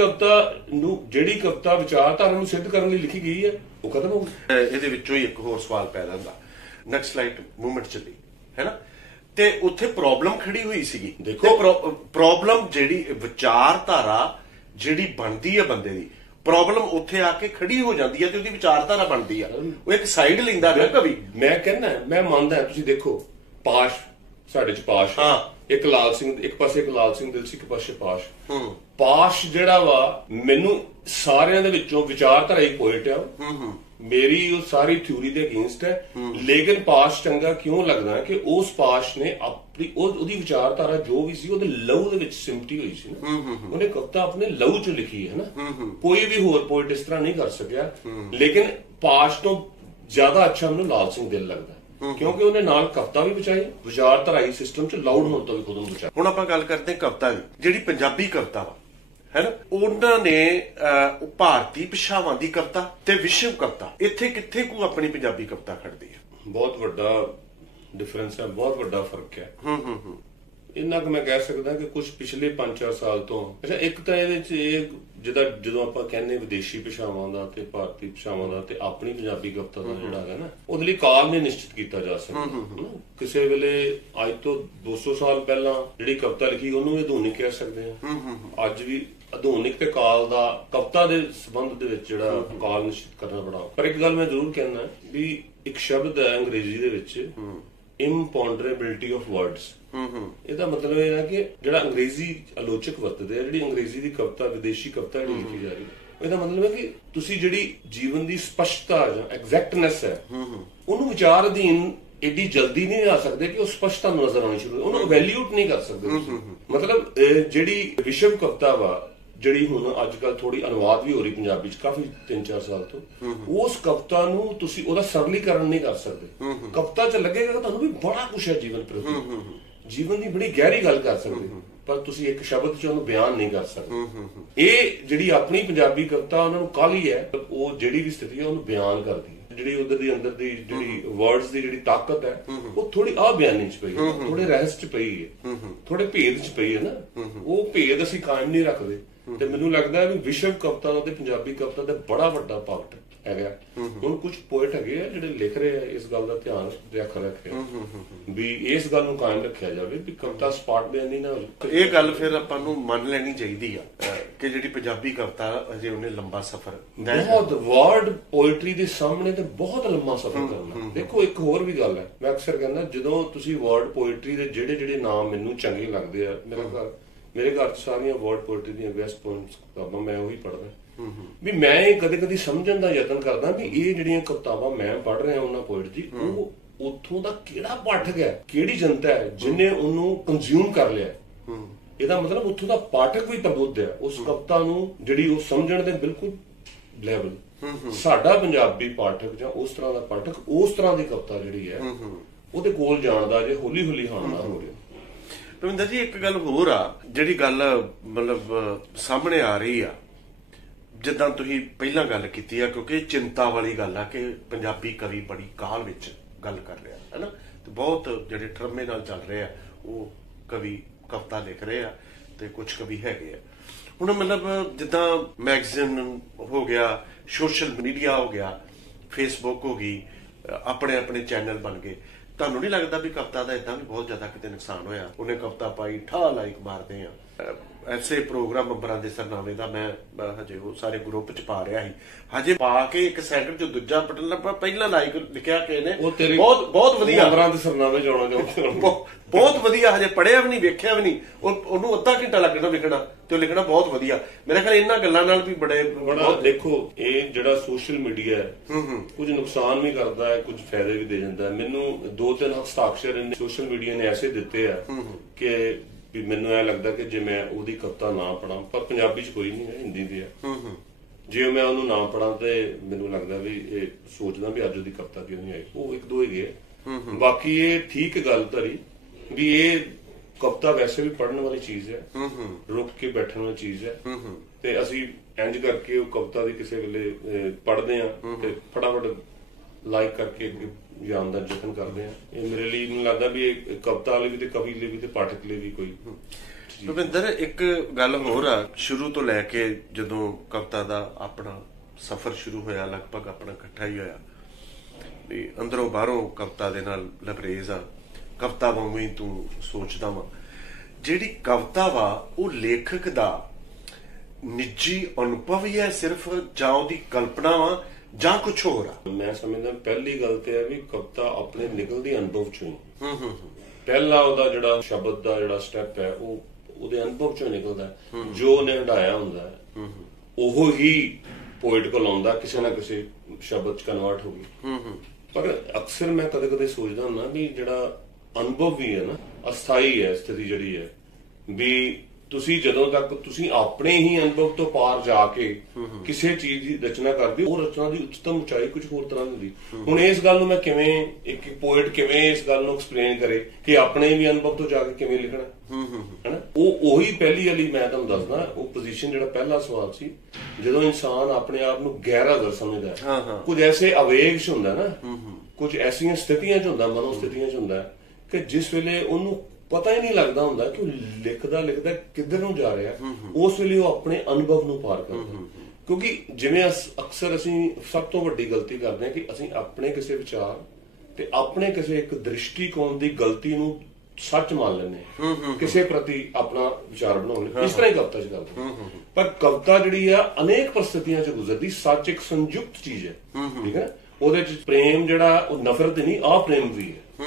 ਕਵਿਤਾ ਵਿਚਾਰਧਾਰਾ ਨੂੰ ਸਿੱਧ ਕਰਨ ਲਈ ਲਿਖੀ ਗਈ ਹੈ ਉਹ ਖਤਮ ਹੋ ਗਈ। ਇਹਦੇ ਵਿੱਚੋਂ ਹੀ ਇੱਕ ਹੋਰ ਸਵਾਲ ਪੈਦਾ ਹੁੰਦਾ, ਨਕਸਲਾਈਟ ਮੂਵਮੈਂਟ ਚੱਲੀ ਹੈ ਨਾ, ਤੇ ਉੱਥੇ ਪ੍ਰੋਬਲਮ ਖੜੀ ਹੋਈ ਸੀਗੀ। ਦੇਖੋ ਪ੍ਰੋਬਲਮ ਜਿਹੜੀ ਵਿਚਾਰਧਾਰਾ ਜਿਹੜੀ ਬਣਦੀ ਹੈ ਬੰਦੇ ਦੀ, ਪ੍ਰੋਬਲਮ ਉੱਥੇ ਆ ਕੇ ਖੜੀ ਹੋ ਜਾਂਦੀ ਹੈ ਤੇ ਉਹਦੀ ਵਿਚਾਰਧਾਰਾ ਬਣਦੀ ਆ। ਉਹ ਇੱਕ ਸਾਈਡ ਲੈਂਦਾ ਨਾ ਕਵੀ। ਮੈਂ ਕਹਿੰਦਾ, ਮੈਂ ਮੰਨਦਾ, ਤੁਸੀਂ ਦੇਖੋ ਪਾਸ਼ ਸਾਡੇ ਚ ਪਾਸ਼, ਇੱਕ ਲਾਲ ਸਿੰਘ, ਇੱਕ ਪਾਸੇ ਇੱਕ ਲਾਲ ਸਿੰਘ ਦਿਲ ਸੀ, ਇੱਕ ਪਾਸੇ ਪਾਸ਼। ਪਾਸ਼ ਜਿਹੜਾ ਵਾ ਮੈਨੂੰ ਸਾਰਿਆਂ ਦੇ ਵਿੱਚੋਂ ਵਿਚਾਰਧਾਰਾ ਹੀ ਪੋਇਟ ਆ। ਮੇਰੀ ਉਹ ਸਾਰੀ ਥਿਊਰੀ ਦੇ ਅਗੇਂਸਟ ਹੈ, ਲੇਕਿਨ ਪਾਸ਼ ਚੰਗਾ ਕਿਉਂ ਲੱਗਦਾ ਕਿ ਉਸ ਪਾਸ਼ ਨੇ ਆਪਣੀ ਉਹਦੀ ਵਿਚਾਰਧਾਰਾ ਜੋ ਵੀ ਸੀ ਉਹਦੇ ਲਹੂ ਦੇ ਵਿੱਚ ਸਿਮਟੀ ਹੋਈ ਸੀ ਨਾ। ਉਹਨੇ ਕਵਿਤਾ ਆਪਣੇ ਲਹੂ ਚ ਲਿਖੀ ਹੈ ਨਾ। ਕੋਈ ਵੀ ਹੋਰ ਪੋਇਟ ਇਸ ਤਰ੍ਹਾਂ ਨਹੀਂ ਕਰ ਸਕਿਆ, ਲੇਕਿਨ ਪਾਸ਼ ਤੋਂ ਜ਼ਿਆਦਾ ਅੱਛਾ ਮੈਨੂੰ ਲਾਲ ਸਿੰਘ ਦਿਲ ਲੱਗਦਾ, ਕਿਉਂਕਿ ਉਹਨੇ ਨਾਲ ਕਵਿਤਾ ਵੀ ਬਚਾਈ, ਵਿਚਾਰਧਾਰਾਈ ਸਿਸਟਮ ਚ ਲਾਊਡ ਹੋਣ ਤੋਂ ਵੀ ਖੁਦ ਨੂੰ ਬਚਾਇਆ। ਹੁਣ ਆਪਾਂ ਗੱਲ ਕਰਦੇ ਕਵਿਤਾ ਦੀ, ਜਿਹੜੀ ਪੰਜਾਬੀ ਕਵਿਤਾ ਵਾ ਹੈ ਨਾ, ਉਹਨਾਂ ਨੇ ਭਾਰਤੀ ਭਾਸ਼ਾਵਾਂ ਦੀ ਕਵਿਤਾ ਤੇ ਵਿਸ਼ਵ ਕਵਿਤਾ, ਇੱਥੇ ਕਿੱਥੇ ਕੋ ਆਪਣੀ ਪੰਜਾਬੀ ਕਵਿਤਾ ਖੜਦੀ ਹੈ? ਬਹੁਤ ਵੱਡਾ ਡਿਫਰੈਂਸ ਹੈ, ਬਹੁਤ ਵੱਡਾ ਫਰਕ ਹੈ। ਇੰਨਾ ਕੁ ਮੈਂ ਕਹਿ ਸਕਦਾ ਕਿ ਕੁਝ ਪਿਛਲੇ 5-4 ਸਾਲ ਤੋਂ, ਅੱਛਾ ਇੱਕ ਤਾਂ ਇਹਦੇ ਚ ਇਹ ਜਦੋਂ ਆਪਾਂ ਕਹਿੰਦੇ ਵਿਦੇਸ਼ੀ ਭਾਸ਼ਾਵਾਂ ਦਾ ਤੇ ਭਾਰਤੀ ਭਾਸ਼ਾਵਾਂ ਦਾ ਤੇ ਆਪਣੀ ਪੰਜਾਬੀ ਕਵਿਤਾ ਦਾ ਜਿਹੜਾ ਹੈ ਨਾ, ਉਹਦੇ ਲਈ ਕਾਲ ਨਹੀਂ ਨਿਸ਼ਚਿਤ ਕੀਤਾ ਜਾ ਸਕਦਾ। ਕਿਸੇ ਵੇਲੇ ਅੱਜ ਤੋਂ 200 ਸਾਲ ਪਹਿਲਾਂ ਜਿਹੜੀ ਕਵਿਤਾ ਲਿਖੀ ਉਹਨੂੰ ਵੀ ਆਧੁਨਿਕ ਕਹਿ ਸਕਦੇ ਹਾਂ। ਅੱਜ ਵੀ ਆਧੁਨਿਕ ਤੇ ਕਾਲ ਦਾ ਕਵਿਤਾ ਦੇ ਸੰਬੰਧ ਦੇ ਵਿੱਚ ਜਿਹੜਾ ਕਾਲ ਨਿਸ਼ਚਿਤ ਕਰਨਾ ਬੜਾ। ਪਰ ਇੱਕ ਗੱਲ ਮੈਂ ਜ਼ਰੂਰ ਕਹਿਣਾ ਵੀ ਇੱਕ ਸ਼ਬਦ ਹੈ ਅੰਗਰੇਜ਼ੀ ਦੇ ਵਿੱਚ ਇੰਪੌਂਡਰੇਬਿਲਿਟੀ ਆਫ ਵਰਡਸ। ਇਹਦਾ ਮਤਲਬ ਇਹ ਹੈ ਕਿ ਜਿਹੜਾ ਅੰਗਰੇਜ਼ੀ ਆਲੋਚਕ ਵਰਤਦੇ ਆ, ਜਿਹੜੀ ਅੰਗਰੇਜ਼ੀ ਦੀ ਕਵਿਤਾ, ਵਿਦੇਸ਼ੀ ਕਵਿਤਾ ਜਿਹੜੀ ਲਿਖੀ ਜਾ ਰਹੀ ਹੈ, ਇਹਦਾ ਮਤਲਬ ਹੈ ਕਿ ਤੁਸੀਂ ਜਿਹੜੀ ਜੀਵਨ ਦੀ ਸਪਸ਼ਟਤਾ ਜਾਂ ਐਗਜ਼ੈਕਟਨੈਸ ਹੈ ਉਹਨੂੰ ਵਿਚਾਰ ਅਧੀਨ ਏਡੀ ਜਲਦੀ ਨਹੀਂ ਆ ਸਕਦੇ ਕਿ ਉਹ ਸਪਸ਼ਟਤਾ ਨੂੰ ਨਜ਼ਰ ਆਉਣੀ ਸ਼ੁਰੂ, ਉਹਨੂੰ ਵੈਲਿਊਟ ਨਹੀਂ ਕਰ ਸਕਦੇ। ਮਤਲਬ ਜਿਹੜੀ ਵਿਸ਼ਵ ਕਵਿਤਾ ਵਾ, ਜਿਹੜੀ ਹੁਣ ਅੱਜ ਕੱਲ ਥੋੜੀ ਅਨੁਵਾਦ ਵੀ ਹੋ ਰਹੀ ਪੰਜਾਬੀ ਚ ਕਾਫੀ 3-4 ਸਾਲ ਤੋਂ, ਉਸ ਕਵਿਤਾ ਨੂੰ ਤੁਸੀਂ ਉਹਦਾ ਸਰਲੀਕਰਨ ਨਹੀਂ ਕਰ ਸਕਦੇ। ਕਵਿਤਾ ਚ ਲੱਗੇਗਾ ਤੁਹਾਨੂੰ ਵੀ ਬੜਾ ਕੁਛ ਹੈ ਜੀਵਨ ਪ੍ਰਤੀ, ਜੀਵਨ ਦੀ ਬੜੀ ਗਹਿਰੀ ਗੱਲ ਕਰ ਸਕਦੇ, ਪਰ ਤੁਸੀਂ ਇੱਕ ਸ਼ਬਦ ਚ ਉਹਨੂੰ ਬਿਆਨ ਨਹੀਂ ਕਰ ਸਕਦੇ। ਇਹ ਜਿਹੜੀ ਆਪਣੀ ਪੰਜਾਬੀ ਕਵਿਤਾ ਉਹਨਾਂ ਨੂੰ ਕਾਹਲੀ ਹੈ, ਉਹ ਜਿਹੜੀ ਵੀ ਸਥਿਤੀ ਹੈ ਉਹਨੂੰ ਬਿਆਨ ਕਰਦੀ ਹੈ। ਜਿਹੜੀ ਉਧਰ ਦੀ ਅੰਦਰ ਦੀ ਜਿਹੜੀ ਵਰਡਸ ਦੀ ਜਿਹੜੀ ਤਾਕਤ ਹੈ ਉਹ ਥੋੜੀ ਬਿਆਨੀ ਚ ਪਈ ਹੈ, ਥੋੜੇ ਰਹਿਸ ਚ ਪਈ ਹੈ, ਥੋੜੇ ਭੇਦ ਚ ਪਈ ਹੈ ਨਾ। ਉਹ ਭੇਦ ਅਸੀਂ ਕਾਇਮ ਨਹੀਂ ਰੱਖਦੇ, ਤੇ ਮੈਨੂੰ ਲੱਗਦਾ ਵੀ ਵਿਸ਼ਵ ਕਵਿਤਾ ਦਾ ਤੇ ਪੰਜਾਬੀ ਕਵਿਤਾ ਦਾ ਬੜਾ ਵੱਡਾ ਪਾਰਟ ਹੈਗਾ। ਹੁਣ ਕੁਝ ਪੋਇਟ ਹੈਗੇ ਆ ਜਿਹੜੇ ਲਿਖ ਰਹੇ ਆ, ਇਸ ਗੱਲ ਦਾ ਧਿਆਨ ਰੱਖਿਆ ਵੀ ਇਸ ਗੱਲ ਨੂੰ ਕਾਇਮ ਰੱਖਿਆ ਜਾਵੇ ਵੀ ਕਵਿਤਾ ਸਪਾਟ ਬੇਅੰਦੀ ਨਾ ਹੋ। ਇਹ ਗੱਲ ਫਿਰ ਆਪਾਂ ਨੂੰ ਮੰਨ ਲੈਣੀ ਚਾਹੀਦੀ ਆ ਕਿ ਜਿਹੜੀ ਪੰਜਾਬੀ ਕਵਿਤਾ ਅਜੇ ਉਹਨੇ ਲੰਬਾ ਸਫ਼ਰ, ਬਹੁਤ ਵਰਡ ਪੋਇਟਰੀ ਦੇ ਸਾਹਮਣੇ ਤੇ ਬਹੁਤ ਲੰਮਾ ਸਫ਼ਰ ਕਰਨਾ। ਦੇਖੋ ਇੱਕ ਹੋਰ ਵੀ ਗੱਲ ਹੈ, ਮੈਂ ਅਕਸਰ ਕਹਿੰਦਾ ਜਦੋਂ ਤੁਸੀਂ ਵਰਡ ਪੋਇਟਰੀ ਦੇ ਜਿਹੜੇ ਨਾਮ ਮੈਨੂੰ ਚੰਗੇ ਲੱਗਦੇ ਆ, ਮੇਰੇ ਘਰ ਚ ਸਾਰੀਆਂ ਵਰਡ ਪੋਇਟਰੀ ਦੀਆਂ ਬੈਸਟ ਪੋਇਮਸ ਕਿਤਾਬਾਂ ਮੈਂ ਉਹੀ ਪੜ੍ਹਦਾ ਵੀ ਮੈਂ ਇਹ ਕਦੇ ਸਮਝਣ ਦਾ ਯਤਨ ਕਰਦਾ ਵੀ ਇਹ ਜਿਹੜੀਆਂ ਕਿਤਾਬਾਂ ਮੈਂ ਪੜ੍ਹ ਰਿਹਾ ਉਹਨਾਂ ਪੋਇਟ ਦੀ, ਉਹ ਉੱਥੋਂ ਦਾ ਕਿਹੜਾ ਪਾਠਕ ਹੈ, ਕਿਹੜੀ ਜਨਤਾ ਹੈ ਜਿਹਨੇ ਉਹਨੂੰ ਕੰਜ਼ਿਊਮ ਕਰ ਲਿਆ। ਇਹਦਾ ਮਤਲਬ ਉੱਥੋਂ ਦਾ ਪਾਠਕ ਵੀ ਤਬੁੱਧ ਹੈ ਉਸ ਕਵਿਤਾ ਨੂੰ, ਜਿਹੜੀ ਉਹ ਸਮਝਣ ਦੇ ਬਿਲਕੁਲ ਲੈਵਲ। ਸਾਡਾ ਪੰਜਾਬੀ ਪਾਠਕ ਜਾਂ ਉਸ ਤਰ੍ਹਾਂ ਦਾ ਪਾਠਕ ਉਸ ਤਰ੍ਹਾਂ ਦੀ ਕਵਿਤਾ ਜਿਹੜੀ ਹੈ ਉਹਦੇ ਕੋਲ ਜਾਣ ਦਾ ਜੇ ਹੌਲੀ ਹੌਲੀ ਹਾਣਾ ਹੋ ਰਿਹਾ। ਰਵਿੰਦਰ ਜੀ ਇੱਕ ਗੱਲ ਹੋਰ ਆ, ਜਿਹੜੀ ਗੱਲ ਮਤਲਬ ਸਾਹਮਣੇ ਆ ਰਹੀ ਆ, ਜਿੱਦਾਂ ਤੁਸੀਂ ਪਹਿਲਾਂ ਗੱਲ ਕੀਤੀ ਆ, ਕਿਉਂਕਿ ਚਿੰਤਾ ਵਾਲੀ ਗੱਲ ਆ ਕਿ ਪੰਜਾਬੀ ਕਵੀ ਬੜੀ ਕਾਹਲ ਵਿੱਚ ਗੱਲ ਕਰ ਰਿਹਾ ਹੈ ਨਾ, ਤੇ ਬਹੁਤ ਜਿਹੜੇ ਠਰਮੇ ਨਾਲ ਚੱਲ ਰਹੇ ਆ ਉਹ ਕਵੀ ਕਵਿਤਾ ਲਿਖ ਰਹੇ ਆ ਤੇ ਕੁਝ ਕਵੀ ਹੈਗੇ ਆ। ਹੁਣ ਮਤਲਬ ਜਿੱਦਾਂ ਮੈਗਜ਼ੀਨ ਹੋ ਗਿਆ, ਸੋਸ਼ਲ ਮੀਡੀਆ ਹੋ ਗਿਆ, ਫੇਸਬੁੱਕ ਹੋ ਗਈ, ਆਪਣੇ ਆਪਣੇ ਚੈਨਲ ਬਣ ਗਏ। ਤੁਹਾਨੂੰ ਨਹੀਂ ਲੱਗਦਾ ਵੀ ਕਵਿਤਾ ਦਾ ਇਦਾਂ ਵੀ ਬਹੁਤ ਜ਼ਿਆਦਾ ਕਿਤੇ ਨੁਕਸਾਨ ਹੋਇਆ? ਉਹਨੇ ਕਵਿਤਾ ਪਾਈ, ਠਾ ਲਾਈਕ ਮਾਰਦੇ ਆ। ਐਸੇ ਪ੍ਰੋਗਰਾਮ ਮੈਂਬਰਾਂ ਦੇ ਸਰਨਾਮੇ ਦਾ ਮੈਂ ਹਜੇ ਉਹ ਸਾਰੇ ਗਰੁੱਪ ਚ ਪਾ ਰਿਹਾ ਸੀ, ਹਜੇ ਪਾ ਕੇ 1 ਸੈਕਿੰਡ ਚ ਦੂਜਾ ਬਟਨ ਲੱਭਾ, ਪਹਿਲਾਂ ਲਾਈਕ ਲਿਖਿਆ ਕਿਸੇ ਨੇ, ਬਹੁਤ ਬਹੁਤ ਵਧੀਆ ਮੈਂਬਰਾਂ ਦੇ ਸਰਨਾਮੇ ਚ ਆਉਣਾ ਚਾਹੁੰਦਾ, ਬਹੁਤ ਵਧੀਆ। ਹਜੇ ਪੜਿਆ ਵੀ ਨਹੀਂ, ਵੇਖਿਆ ਵੀ ਨਹੀਂ, ਉਹਨੂੰ ਅੱਧਾ ਘੰਟਾ ਲੱਗਣਾ ਲਿਖਣਾ, ਤੇ ਉਹ ਲਿਖਣਾ ਬਹੁਤ ਵਧੀਆ। ਮੇਰਾ ਖਿਆਲ ਇਹਨਾਂ ਗੱਲਾਂ ਨਾਲ ਵੀ ਬੜਾ ਦੇਖੋ, ਇਹ ਜਿਹੜਾ ਸੋਸ਼ਲ ਮੀਡੀਆ ਹੈ ਕੁਝ ਨੁਕਸਾਨ ਵੀ ਕਰਦਾ ਹੈ, ਕੁਝ ਫਾਇਦੇ ਵੀ ਦੇ ਜਾਂਦਾ ਹੈ। ਮੈਨੂੰ 2-3 ਹਸਤਾਖਰ ਇਹਨੇ ਸੋਸ਼ਲ ਮੀਡੀਆ ਨੇ ਐਸੇ ਦਿੱਤੇ ਆ ਕਿ ਵੀ ਮੈਨੂੰ ਇਹ ਲੱਗਦਾ ਕਿ ਜੇ ਮੈਂ ਉਹਦੀ ਕਵਿਤਾ ਨਾ ਪੜਾਂ, ਪਰ ਪੰਜਾਬੀ ਚ ਕੋਈ ਨਹੀਂ ਹੈ, ਹਿੰਦੀ ਦੀ ਹੈ, ਜੇ ਮੈਂ ਉਹਨੂੰ ਨਾ ਪੜਾਂ ਤੇ ਮੈਨੂੰ ਲੱਗਦਾ ਵੀ ਇਹ ਸੋਚਦਾ ਵੀ ਅੱਜ ਉਹਦੀ ਕਵਿਤਾ ਕਿਉਂ ਨਹੀਂ ਆਈ। ਉਹ 1-2 ਹੀ ਗਏ। ਬਾਕੀ ਇਹ ਠੀਕ ਗੱਲ ਧਰੀ ਵੀ ਇਹ ਕਵਿਤਾ ਵੈਸੇ ਵੀ ਪੜਨ ਵਾਲੀ ਚੀਜ਼ ਹੈ, ਰੁਕ ਕੇ ਬੈਠਣ ਵਾਲੀ ਚੀਜ਼ ਹੈ, ਤੇ ਅਸੀਂ ਇੰਜ ਕਰਕੇ ਉਹ ਕਵਿਤਾ ਦੀ ਕਿਸੇ ਵੇਲੇ ਪੜ੍ਹਦੇ ਆ ਤੇ ਫਟਾਫਟ ਲਾਈਕ ਕਰਕੇ ਜਾਣ ਦਾ ਯਤਨ ਕਰਦੇ ਆ। ਇਹ ਮੇਰੇ ਲਈ ਮੈਨੂੰ ਲੱਗਦਾ ਵੀ ਇਹ ਕਵਿਤਾ ਲਈ ਵੀ ਤੇ ਕਵੀ ਲਈ ਵੀ ਤੇ ਪਾਠਕ ਲਈ ਵੀ ਕੋਈ। ਭੁਪਿੰਦਰ, ਇੱਕ ਗੱਲ ਹੋਰ ਆ, ਸ਼ੁਰੂ ਤੋਂ ਲੈ ਕੇ ਜਦੋਂ ਕਵਿਤਾ ਦਾ ਆਪਣਾ ਸਫ਼ਰ ਸ਼ੁਰੂ ਹੋਇਆ, ਲਗਭਗ ਆਪਣਾ ਇਕੱਠਾ ਹੀ ਹੋਇਆ, ਵੀ ਅੰਦਰੋਂ ਬਾਹਰੋਂ ਕਵਿਤਾ ਦੇ ਨਾਲ ਲਬਰੇਜ਼ ਆ, ਕਵਿਤਾ ਵਾਂਗੂ ਹੀ ਤੂੰ ਸੋਚਦਾ ਵਾ। ਜਿਹੜੀ ਕਵਿਤਾ ਵਾ ਉਹ ਲੇਖਕ ਦਾ ਨਿੱਜੀ ਅਨੁਭਵ ਹੀ ਹੈ ਸਿਰਫ, ਜਾਂ ਉਹਦੀ ਕਲਪਨਾ ਵਾ, ਜਾਂ ਕੁਝ ਹੋਰ ਆ? ਮੈਂ ਸਮਝਦਾ ਪਹਿਲੀ ਗੱਲ ਤੇ ਹੈ ਵੀ ਕਵਿਤਾ ਆਪਣੇ ਨਿਕਲਦੀ ਅਨੁਭਵ ਚੋਂ ਹੀ, ਪਹਿਲਾ ਉਹਦਾ ਜਿਹੜਾ ਸ਼ਬਦ ਦਾ ਜਿਹੜਾ ਸਟੈਪ ਹੈ ਉਹ ਉਹਦੇ ਅਨੁਭਵ ਚੋਂ ਨਿਕਲਦਾ, ਜੋ ਉਹਨੇ ਹੰਢਾਇਆ ਹੁੰਦਾ ਹੈ ਉਹ ਹੀ ਪੋਇਟ ਕੋਲ ਆਉਂਦਾ, ਕਿਸੇ ਨਾ ਕਿਸੇ ਸ਼ਬਦ ਚ ਕਨਵਰਟ ਹੋ ਗਈ। ਪਰ ਅਕਸਰ ਮੈਂ ਕਦੇ ਕਦੇ ਸੋਚਦਾ ਹੁੰਦਾ ਵੀ ਜਿਹੜਾ ਅਨੁਭਵ ਵੀ ਹੈ ਨਾ, ਅਸਥਾਈ ਹੈ ਸਥਿਤੀ ਜਿਹੜੀ ਹੈ, ਵੀ ਤੁਸੀਂ ਜਦੋਂ ਤੱਕ ਤੁਸੀਂ ਆਪਣੇ ਹੀ ਅਨੁਭਵ ਤੋਂ ਪਾਰ ਜਾ ਕੇ ਕਿਸੇ ਚੀਜ਼ ਦੀ ਰਚਨਾ ਕਰਦੇ ਹੋ, ਉਹ ਰਚਨਾ ਦੀ ਉੱਚਤਮ ਉਚਾਈ ਕੁਝ ਹੋਰ ਤਰ੍ਹਾਂ ਦੀ ਹੁੰਦੀ। ਹੁਣ ਇਸ ਗੱਲ ਨੂੰ ਮੈਂ ਕਿਵੇਂ, ਇੱਕ ਪੋਇਟ ਕਿਵੇਂ ਇਸ ਗੱਲ ਨੂੰ ਐਕਸਪਲੇਨ ਕਰੇ ਕਿ ਆਪਣੇ ਵੀ ਅਨੁਭਵ ਤੋਂ ਜਾ ਕੇ ਕਿਵੇਂ ਲਿਖਣਾ ਹੈਨਾ? ਉਹ ਉਹੀ ਪਹਿਲੀ ਵਾਲੀ ਮੈਂ ਤੁਹਾਨੂੰ ਦੱਸਦਾ, ਉਹ ਪੋਜੀਸ਼ਨ ਜਿਹੜਾ ਪਹਿਲਾ ਸਵਾਲ ਸੀ, ਜਦੋਂ ਇਨਸਾਨ ਆਪਣੇ ਆਪ ਨੂੰ ਗੈਰ-ਹਾਜ਼ਰ ਸਮਝਦਾ, ਕੁਝ ਐਸੇ ਆਵੇਗ ਹੁੰਦਾ ਨਾ, ਕੁਝ ਐਸੀਆਂ ਸਥਿਤੀਆਂ ਚ ਹੁੰਦਾ, ਮਨੋ ਸਥਿਤੀਆਂ ਚ ਹੁੰਦਾ ਕਿ ਜਿਸ ਵੇਲੇ ਉਹਨੂੰ ਪਤਾ ਹੀ ਨਹੀਂ ਲੱਗਦਾ ਹੁੰਦਾ ਕਿ ਉਹ ਲਿਖਦਾ ਕਿੱਧਰ ਨੂੰ ਜਾ ਰਿਹਾ, ਉਸ ਵੇਲੇ ਉਹ ਆਪਣੇ ਅਨੁਭਵ ਨੂੰ ਪਾਰ ਕਰਦਾ। ਕਿਉਂਕਿ ਜਿਵੇਂ ਅਕਸਰ ਅਸੀਂ ਸਭ ਤੋਂ ਵੱਡੀ ਗਲਤੀ ਕਰਦੇ ਹਾਂ ਕਿ ਅਸੀਂ ਆਪਣੇ ਕਿਸੇ ਵਿਚਾਰ ਤੇ ਆਪਣੇ ਕਿਸੇ ਇੱਕ ਦ੍ਰਿਸ਼ਟੀਕੋਣ ਦੀ ਗਲਤੀ ਨੂੰ ਸੱਚ ਮੰਨ ਲੈਂਦੇ ਹਾਂ, ਕਿਸੇ ਪ੍ਰਤੀ ਆਪਣਾ ਵਿਚਾਰ ਬਣਾਉਣ ਲਈ। ਇਸ ਤਰ੍ਹਾਂ ਹੀ ਕਵਿਤਾ ਚ ਕਰਦੇ, ਪਰ ਕਵਿਤਾ ਜਿਹੜੀ ਆ ਅਨੇਕ ਪਰਿਸਥਿਤੀਆਂ ਚ ਗੁਜ਼ਰਦੀ, ਸੱਚ ਇੱਕ ਸੰਯੁਕਤ ਚੀਜ਼ ਹੈ, ਠੀਕ ਹੈ। ਉਹਦੇ ਚ ਪ੍ਰੇਮ ਜਿਹੜਾ ਉਹ ਨਫ਼ਰਤ ਨਹੀਂ, ਆ ਪ੍ਰੇਮ ਵੀ ਹੈ,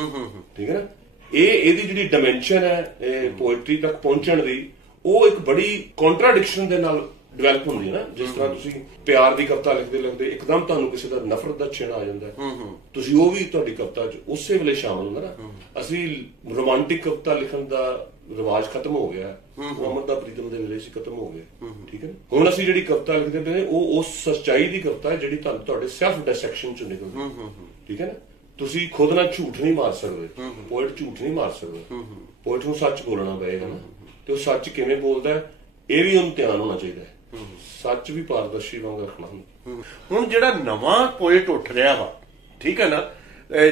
ਠੀਕ ਹੈ ਨਾ। ਇਹਦੀ ਜਿਹੜੀ ਡਾਇਮੈਂਸ਼ਨ ਹੈ ਇਹ ਪੋਇਟਰੀ ਤੱਕ ਪਹੁੰਚਣ ਦੀ, ਉਹ ਇੱਕ ਬੜੀ ਕੰਟਰਾਡਿਕਸ਼ਨ ਦੇ ਨਾਲ ਡਿਵੈਲਪ ਹੁੰਦੀ ਹੈ ਨਾ। ਜਿਸ ਤਰ੍ਹਾਂ ਤੁਸੀਂ ਪਿਆਰ ਦੀ ਕਵਿਤਾ ਲਿਖਦੇ ਇੱਕਦਮ ਤੁਹਾਨੂੰ ਕਿਸੇ ਦਾ ਨਫ਼ਰਤ ਦਾ ਛਿਣ ਆ ਜਾਂਦਾ, ਤੁਸੀਂ ਉਹ ਵੀ ਤੁਹਾਡੀ ਕਵਿਤਾ 'ਚ ਉਸੇ ਵੇਲੇ ਸ਼ਾਮਲ ਹੁੰਦਾ ਨਾ। ਅਸੀਂ ਰੋਮਾਂਟਿਕ ਕਵਿਤਾ ਲਿਖਣ ਦਾ ਰਿਵਾਜ ਖਤਮ ਹੋ ਗਿਆ, ਉਹ ਅਮਰਤਾ ਪ੍ਰੀਤਮ ਦੇ ਵੇਲੇ 'ਚ ਖਤਮ ਹੋ ਗਿਆ, ਠੀਕ ਹੈ। ਹੁਣ ਅਸੀਂ ਜਿਹੜੀ ਕਵਿਤਾ ਲਿਖਦੇ ਪਏ ਉਹ ਉਸ ਸੱਚਾਈ ਦੀ ਕਵਿਤਾ ਹੈ ਜਿਹੜੀ ਤੁਹਾਨੂੰ ਤੁਹਾਡੇ ਸੈਲਫ ਡਿਸੈਕਸ਼ਨ 'ਚੋਂ ਨਿਕਲਦੀ, ਠੀਕ ਹੈ ਨਾ। ਤੁਸੀਂ ਖੁਦ ਨਾਲ ਝੂਠ ਨਹੀਂ ਮਾਰ ਸਕਦੇ, ਪੋਇਟ ਝੂਠ ਨਹੀਂ ਮਾਰ ਸਕਦਾ, ਪੋਇਟ ਨੂੰ ਸੱਚ ਬੋਲਣਾ ਪਏਗਾ ਨਾ। ਤੇ ਉਹ ਸੱਚ ਕਿਵੇਂ ਬੋਲਦਾ ਇਹ ਵੀ ਉਹਨੂੰ ਧਿਆਨ ਹੋਣਾ ਚਾਹੀਦਾ ਹੈ, ਸੱਚ ਵੀ ਪਾਰਦਰਸ਼ੀ ਵਾਂਗ ਰੱਖਣਾ ਹੁੰਦਾ। ਹੁਣ ਜਿਹੜਾ ਨਵਾਂ ਪੋਇਟ ਉੱਠ ਰਿਹਾ ਵਾ, ਠੀਕ ਹੈ ਨਾ,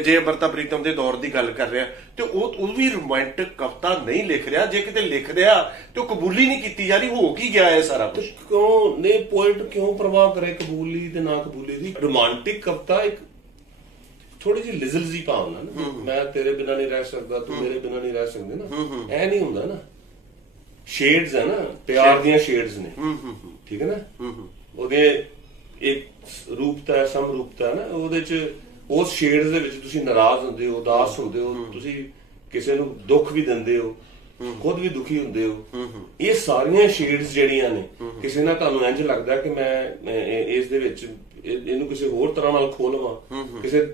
ਜੇ ਅਮਰਤਾ ਪ੍ਰੀਤਮ ਦੇ ਦੌਰ ਦੀ ਗੱਲ ਕਰ ਰਿਹਾ, ਤੇ ਉਹ ਵੀ ਰੋਮਾਂਟਿਕ ਕਵਿਤਾ ਨਹੀਂ ਲਿਖ ਰਿਹਾ। ਜੇ ਕਿਤੇ ਲਿਖ ਰਿਹਾ ਤੇ ਉਹ ਕਬੂਲੀ ਨਹੀਂ ਕੀਤੀ ਜਾ ਰਹੀ, ਹੋ ਕੀ ਗਿਆ ਇਹ ਸਾਰਾ ਕੁਝ? ਕਿਉਂ ਨੇ ਪੋਇਟ ਕਿਉਂ ਪ੍ਰਵਾਹ ਕਰੇ ਕਬੂਲੀ ਤੇ ਨਾ ਕਬੂਲੀ ਦੀ? ਰੋਮਾਂਟਿਕ ਕਵਿਤਾ ਇੱਕ ਥੋੜੀ ਜਿਹੀ ਲਿਜ਼ਲਜ਼ੀ ਭਾਵਨਾ ਨਾ, ਮੈਂ ਤੇਰੇ ਬਿਨਾਂ ਨਹੀਂ ਰਹਿ ਸਕਦਾ, ਤੂੰ ਮੇਰੇ ਬਿਨਾਂ ਨਹੀਂ ਰਹਿ ਸਕਦੇ ਨਾ, ਐ ਨਹੀਂ ਹੁੰਦਾ ਨਾ। ਸ਼ੇਡਸ ਹੈ ਨਾ, ਪਿਆਰ ਦੀਆਂ ਸ਼ੇਡਸ ਨੇ, ਠੀਕ ਹੈ ਨਾ। ਉਹਦੇ ਇੱਕ ਰੂਪਤਾ ਹੈ, ਸਮਰੂਪਤਾ ਹੈ ਨਾ, ਉਹਦੇ ਚ ਉਸ ਸ਼ੇਡਸ ਦੇ ਵਿੱਚ ਤੁਸੀਂ ਨਾਰਾਜ਼ ਹੁੰਦੇ ਹੋ, ਉਦਾਸ ਹੁੰਦੇ ਹੋ, ਤੁਸੀਂ ਕਿਸੇ ਨੂੰ ਦੁੱਖ ਵੀ ਦਿੰਦੇ ਹੋ, ਖੁਦ ਵੀ ਦੁਖੀ ਹੁੰਦੇ ਹੋ। ਇਹ ਸਾਰੀਆਂ ਸ਼ੇਡਸ ਜਿਹੜੀਆਂ ਨੇ, ਕਿਸੇ ਨਾਲ ਤੁਹਾਨੂੰ ਇੰਝ ਲੱਗਦਾ ਕਿ ਮੈਂ ਇਸ ਦੇ ਵਿੱਚ ਇਹਨੂੰ ਕਿਸੇ ਹੋਰ ਤਰ੍ਹਾਂ ਨਾਲ ਖੋਹ ਲਵਾਂ, ਕਿਸੇ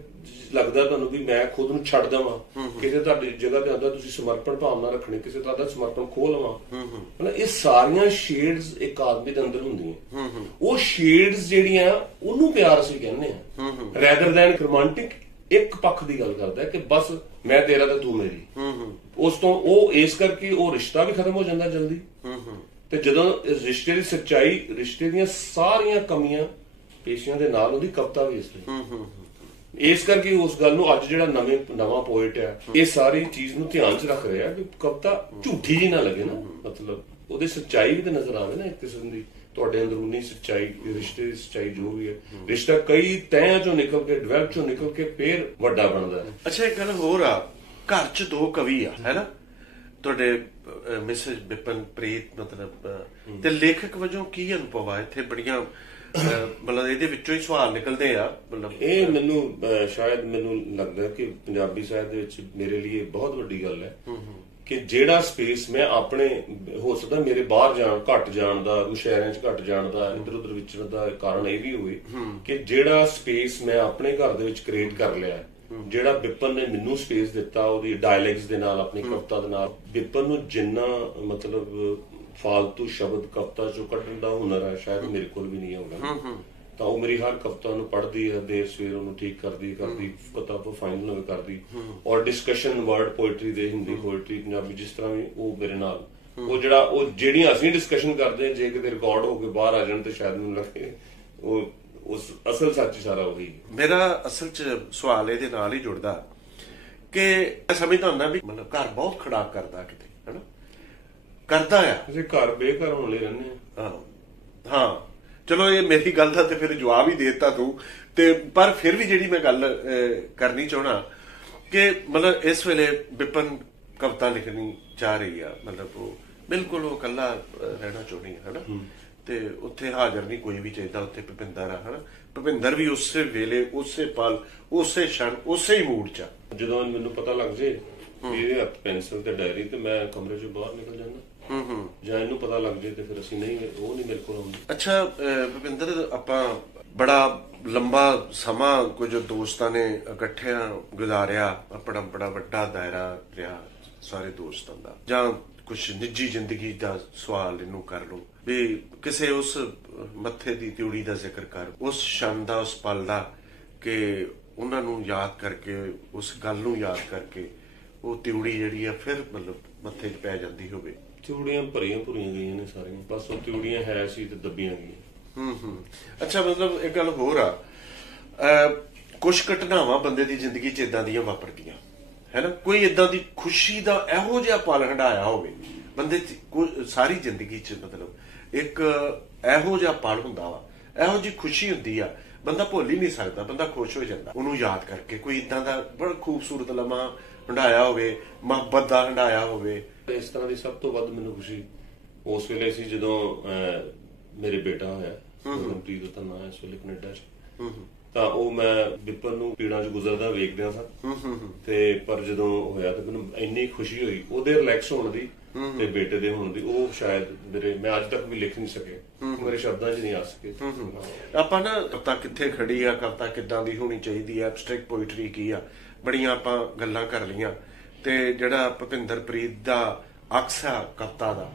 ਲੱਗਦਾ ਤੁਹਾਨੂੰ ਵੀ ਮੈਂ ਖੁਦ ਨੂੰ ਛੱਡ ਦੇਵਾਂ, ਕਿਸੇ ਤੁਹਾਡੀ ਜਗ੍ਹਾ ਤੇ ਆਉਂਦਾ ਤੁਸੀਂ ਸਮਰਪਣ ਭਾਵਨਾ ਰੱਖਣੀ, ਕਿਸੇ ਤਰ੍ਹਾਂ ਦਾ ਸਮਰਪਣ ਖੋਹ ਲਵਾਂ। ਇਹ ਸਾਰੀਆਂ ਸ਼ੇਡਸ ਇੱਕ ਆਦਮੀ ਦੇ ਅੰਦਰ ਹੁੰਦੀਆਂ। ਉਹ ਸ਼ੇਡਸ ਜਿਹੜੀਆਂ ਉਹਨੂੰ ਪਿਆਰ ਅਸੀਂ ਕਹਿੰਦੇ ਆ, ਰੈਦਰ ਦੈਨ ਰੋਮਾਂਟਿਕ ਇੱਕ ਪੱਖ ਦੀ ਗੱਲ ਕਰਦਾ ਕਿ ਬਸ ਮੈਂ ਤੇਰਾ ਤੇ ਤੂੰ ਮੇਰੀ। ਉਸ ਤੋਂ ਉਹ ਇਸ ਕਰਕੇ ਉਹ ਰਿਸ਼ਤਾ ਵੀ ਖਤਮ ਹੋ ਜਾਂਦਾ ਜਲਦੀ। ਤੇ ਜਦੋਂ ਇਸ ਰਿਸ਼ਤੇ ਦੀ ਸੱਚਾਈ, ਰਿਸ਼ਤੇ ਦੀਆਂ ਸਾਰੀਆਂ ਕਮੀਆਂ ਪੇਸ਼ੀਆਂ ਦੇ ਨਾਲ ਉਹਦੀ ਕਵਿਤਾ ਵੀ ਇਸ ਲਈ, ਇਸ ਕਰਕੇ ਉਸ ਗੱਲ ਨੂੰ ਅੱਜ ਜਿਹੜਾ ਨਵਾਂ ਪੋਇਟ ਹੈ ਇਹ ਸਾਰੀ ਚੀਜ਼ ਨੂੰ ਧਿਆਨ 'ਚ ਰੱਖ ਰਿਹਾ ਕਿ ਕਵਿਤਾ ਝੂਠੀ ਜੀ ਨਾ ਲੱਗੇ ਨਾ, ਮਤਲਬ ਉਹਦੇ ਸੱਚਾਈ ਵੀ ਤੇ ਨਜ਼ਰ ਆਵੇ ਨਾ ਇੱਕ ਕਿਸਮ ਦੀ। ਤੁਹਾਡੇ ਅੰਦਰੂਨੀ ਸੱਚਾਈ, ਰਿਸ਼ਤੇ ਦੀ ਸੱਚਾਈ ਜੋ ਵੀ ਹੈ, ਰਿਸ਼ਤਾ ਕਈ ਤਹਿਆਂ ਚੋਂ ਨਿਕਲ ਕੇ, ਡਿਵੈਲਪ ਚੋਂ ਨਿਕਲ ਕੇ ਫੇਰ ਵੱਡਾ ਬਣਦਾ ਹੈ। ਅੱਛਾ, ਇੱਕ ਗੱਲ ਹੋਰ ਆ, ਘਰ 'ਚ ਦੋ ਕਵੀ ਆ, ਹੈ ਨਾ, ਤੁਹਾਡੇ ਮਿਸਿਸ ਬਿਪਨ ਪ੍ਰੀਤ, ਮਤਲਬ, ਤੇ ਲੇਖਕ ਵਜੋਂ ਕੀ ਅਨੁਭਵ ਆ ਇੱਥੇ? ਬੜੀਆਂ ਮਤਲਬ ਇਹਦੇ ਵਿੱਚੋਂ ਹੀ ਸਵਾਲ ਨਿਕਲਦੇ ਆ। ਮਤਲਬ ਇਹ ਮੈਨੂੰ ਸ਼ਾਇਦ ਮੈਨੂੰ ਲੱਗਦਾ ਕਿ ਪੰਜਾਬੀ ਸਾਹਿਤ ਦੇ ਵਿੱਚ ਮੇਰੇ ਲਈ ਬਹੁਤ ਵੱਡੀ ਗੱਲ ਹੈ ਕਿ ਜਿਹੜਾ ਸਪੇਸ ਮੈਂ ਆਪਣੇ, ਹੋ ਸਕਦਾ ਮੇਰੇ ਬਾਹਰ ਘੱਟ ਜਾਣ ਦਾ, ਮੁਸ਼ਾਇਰਿਆਂ 'ਚ ਘੱਟ ਜਾਣ ਦਾ, ਇੱਧਰ ਉੱਧਰ ਵਿਚਰਨ ਦਾ ਕਾਰਨ ਇਹ ਵੀ ਹੋਵੇ ਕਿ ਜਿਹੜਾ ਸਪੇਸ ਮੈਂ ਆਪਣੇ ਘਰ ਦੇ ਵਿੱਚ ਕ੍ਰੀਏਟ ਕਰ ਲਿਆ, ਜਿਹੜਾ ਵਿਪਨ ਨੇ ਮੈਨੂੰ ਸਪੇਸ ਦਿੱਤਾ ਉਹਦੀ ਡਾਇਲੈਕਟਸ ਦੇ ਨਾਲ, ਆਪਣੀ ਕਵਿਤਾ ਦੇ ਨਾਲ, ਵਿਪਨ ਨੂੰ ਜਿੰਨਾ ਮਤਲਬ ਫਾਲਤੂ ਸ਼ਬਦ ਕਵਿਤਾ ਚੋਂ ਕੱਢਣ ਦਾ ਹੁਨਰ ਹੈ ਸ਼ਾਇਦ ਮੇਰੇ ਕੋਲ ਵੀ ਨਹੀਂ ਹੋਗਾ। ਤਾਂ ਉਹ ਮੇਰੀ ਹਰ ਕਵਿਤਾ ਨੂੰ ਪੜ੍ਹਦੀ ਹੈ, ਦੇਰ ਸਵੇਰ ਉਹਨੂੰ ਠੀਕ ਕਰਦੀ ਕਿਤਾਬ ਫਾਈਨਲ ਕਰਦੀ, ਔਰ ਡਿਸਕਸ਼ਨ ਵਰਡ ਪੋਇਟਰੀ ਦੇ, ਹਿੰਦੀ ਪੋਇਟਰੀ, ਪੰਜਾਬੀ, ਜਿਸ ਤਰ੍ਹਾਂ ਵੀ ਉਹ ਮੇਰੇ ਨਾਲ, ਉਹ ਜਿਹੜੀਆਂ ਅਸੀਂ ਡਿਸਕਸ਼ਨ ਕਰਦੇ, ਜੇ ਕਿਤੇ ਰਿਕਾਰਡ ਹੋ ਕੇ ਬਾਹਰ ਆ ਜਾਣ ਤੇ ਸ਼ਾਇਦ ਮੈਨੂੰ ਲੱਗੇ ਉਹ ਉਸ ਅਸਲ ਸੱਚ ਸਾਰਾ ਉਹੀ। ਮੇਰਾ ਅਸਲ 'ਚ ਸਵਾਲ ਇਹਦੇ ਨਾਲ ਹੀ ਜੁੜਦਾ ਕਿ ਮੈਂ ਸਮਝਦਾ ਹੁੰਦਾ ਵੀ ਮਤਲਬ ਘਰ ਬਹੁਤ ਖੜਾਕ ਕਰਦਾ ਕਿਤੇ, ਹਨਾ, ਕਰਦਾ ਆ। ਅਸੀਂ ਘਰ ਬੇਘਰ ਹੋਣ ਲਈ ਰਹਿੰਦੇ ਹਾਂ। ਹਾਂ, ਚਲੋ ਇਹ ਮੇਰੀ ਗੱਲ ਦਾ ਤੇ ਫਿਰ ਜਵਾਬ ਹੀ ਦੇ ਦਿੱਤਾ ਤੂੰ, ਤੇ ਪਰ ਫਿਰ ਵੀ ਜਿਹੜੀ ਮੈਂ ਗੱਲ ਕਰਨੀ ਚਾਹਣਾ ਕਿ ਮਤਲਬ ਇਸ ਵੇਲੇ ਵਿਪਨ ਕਵਿਤਾ ਲਿਖਣੀ ਚਾਹ ਰਹੀ ਆ, ਮਤਲਬ ਉਹ ਬਿਲਕੁਲ ਉਹ ਇਕੱਲਾ ਰਹਿਣਾ ਚਾਹੁੰਦੀ ਹੈ, ਹਨਾ, ਤੇ ਉੱਥੇ ਹਾਜ਼ਰ ਨਹੀਂ ਕੋਈ ਵੀ ਚਾਹੀਦਾ, ਉੱਥੇ ਭੁਪਿੰਦਰ ਆ, ਹਨਾ, ਭੁਪਿੰਦਰ ਵੀ ਉਸੇ ਵੇਲੇ, ਉਸੇ ਪਲ, ਉਸੇ ਛਣ, ਉਸੇ ਹੀ ਮੂਡ 'ਚ। ਜਦੋਂ ਮੈਨੂੰ ਪਤਾ ਲੱਗ ਜੇ ਇਹਦੇ ਹੱਥ ਪੈਨਸਲ ਤੇ ਡਾਇਰੀ ਤੇ ਮੈਂ ਕਮਰੇ 'ਚੋਂ ਬਾਹਰ ਨਿਕਲ ਜਾਂਦਾ, ਜਾਂ ਇਹਨੂੰ ਪਤਾ ਲੱਗ ਜੇ ਤੇ ਫਿਰ ਅਸੀਂ ਨਹੀਂ, ਉਹ ਨਹੀਂ ਮੇਰੇ ਕੋਲ ਆਉਂਦੀ। ਅੱਛਾ ਭੁਪਿੰਦਰ, ਆਪਾਂ ਬੜਾ ਲੰਬਾ ਸਮਾਂ ਕੁਝ ਦੋਸਤਾਂ ਨੇ ਇਕੱਠਿਆਂ ਗੁਜ਼ਾਰਿਆ, ਆਪਣਾ ਬੜਾ ਵੱਡਾ ਦਾਇਰਾ ਰਿਹਾ ਸਾਰੇ ਦੋਸਤਾਂ ਦਾ, ਜਾਂ ਕੁਛ ਨਿੱਜੀ ਜ਼ਿੰਦਗੀ ਦਾ ਸਵਾਲ ਇਹਨੂੰ ਕਰ ਲਓ ਵੀ ਕਿਸੇ ਉਸ ਮੱਥੇ ਦੀ ਤਿਉੜੀ ਦਾ ਜ਼ਿਕਰ ਕਰ, ਉਸ ਛਣ ਦਾ, ਉਸ ਪਲ ਦਾ, ਕਿ ਉਹਨਾਂ ਨੂੰ ਯਾਦ ਕਰਕੇ, ਉਸ ਗੱਲ ਨੂੰ ਯਾਦ ਕਰਕੇ ਉਹ ਤਿਉੜੀ ਜਿਹੜੀ ਆ ਫਿਰ ਮਤਲਬ ਮੱਥੇ 'ਚ ਪੈ ਜਾਂਦੀ ਹੋਵੇ। ਤਿਉੜੀਆਂ ਭਰੀਆਂ ਗਈਆਂ ਨੇ ਸਾਰੀਆਂ, ਬਸ ਉਹ ਤਿਉੜੀਆਂ ਹੈ ਸੀ ਤੇ ਦੱਬੀਆਂ ਗਈਆਂ। ਅੱਛਾ, ਮਤਲਬ ਇੱਕ ਗੱਲ ਹੋਰ ਆ, ਕੁਛ ਘਟਨਾਵਾਂ ਬੰਦੇ ਦੀ ਜ਼ਿੰਦਗੀ 'ਚ ਇਦਾਂ ਦੀਆਂ ਵਾਪਰਦੀਆਂ, ਹੈ ਨਾ, ਕੋਈ ਇਦਾਂ ਦੀ ਖੁਸ਼ੀ ਦਾ ਇਹੋ ਜਿਹਾ ਪਲ ਹੰਢਾਇਆ ਹੋਵੇ ਬੰਦੇ 'ਚ, ਸਾਰੀ ਜ਼ਿੰਦਗੀ 'ਚ ਮਤਲਬ ਇੱਕ ਇਹੋ ਜਿਹਾ ਪਲ ਹੁੰਦਾ ਵਾ, ਇਹੋ ਜਿਹੀ ਖੁਸ਼ੀ ਹੁੰਦੀ ਆ, ਬੰਦਾ ਭੁੱਲ ਹੀ ਨਹੀਂ ਸਕਦਾ, ਬੰਦਾ ਖੁਸ਼ ਹੋ ਜਾਂਦਾ ਉਹਨੂੰ ਯਾਦ ਕਰਕੇ। ਕੋਈ ਇਦਾਂ ਦਾ ਬੜਾ ਖੂਬਸੂਰਤ ਲਮਹਾ ਹੰਢਾਇਆ ਹੋਵੇ, ਮੁਹੱਬਤ ਦਾ ਹੰਢਾਇਆ ਹੋਵੇ। ਇਸ ਤਰ੍ਹਾਂ ਦੀ ਸਭ ਤੋਂ ਵੱਧ ਮੈਨੂੰ ਖੁਸ਼ੀ ਉਸ ਵੇਲੇ ਸੀ ਜਦੋਂ ਮੇਰੇ ਬੇਟਾ ਹੋਇਆ, ਪ੍ਰੀਤ ਦਾ ਨਾਂ ਇਸ ਵੇਲੇ ਕੈਨੇਡਾ 'ਚ, ਤਾਂ ਉਹ ਮੈਂ ਵਿਪਨ ਨੂੰ ਪੀੜਾਂ 'ਚ ਗੁਜ਼ਰਦਾ ਵੇਖਦਿਆਂ ਸਾਂ, ਤੇ ਪਰ ਜਦੋਂ ਹੋਇਆ ਤਾਂ ਮੈਨੂੰ ਇੰਨੀ ਖੁਸ਼ੀ ਹੋਈ ਉਹਦੇ ਰਿਲੈਕਸ ਹੋਣ ਦੀ ਤੇ ਬੇਟੇ ਦੇ ਹੋਣ ਦੀ, ਉਹ ਸ਼ਾਇਦ ਮੈਂ ਅੱਜ ਤੱਕ ਵੀ ਲਿਖ ਨਹੀਂ ਸਕੇ, ਮੇਰੇ ਸ਼ਬਦਾਂ 'ਚ ਨਹੀਂ ਆ ਸਕੇ। ਆਪਾਂ ਨਾ ਕਵਿਤਾ ਕਿੱਥੇ ਖੜੀ ਆ, ਕਵਿਤਾ ਕਿੱਦਾਂ ਦੀ ਹੋਣੀ ਚਾਹੀਦੀ ਆ, ਐਬਸਟ੍ਰੈਕਟ ਪੋਇਟਰੀ ਕੀ ਆ, ਬੜੀਆਂ ਆਪਾਂ ਗੱਲਾਂ ਕਰ ਲਈਆਂ, ਤੇ ਜਿਹੜਾ ਭੁਪਿੰਦਰ ਪ੍ਰੀਤ ਦਾ ਅਕਸ ਆ ਕਵਿਤਾ ਦਾ,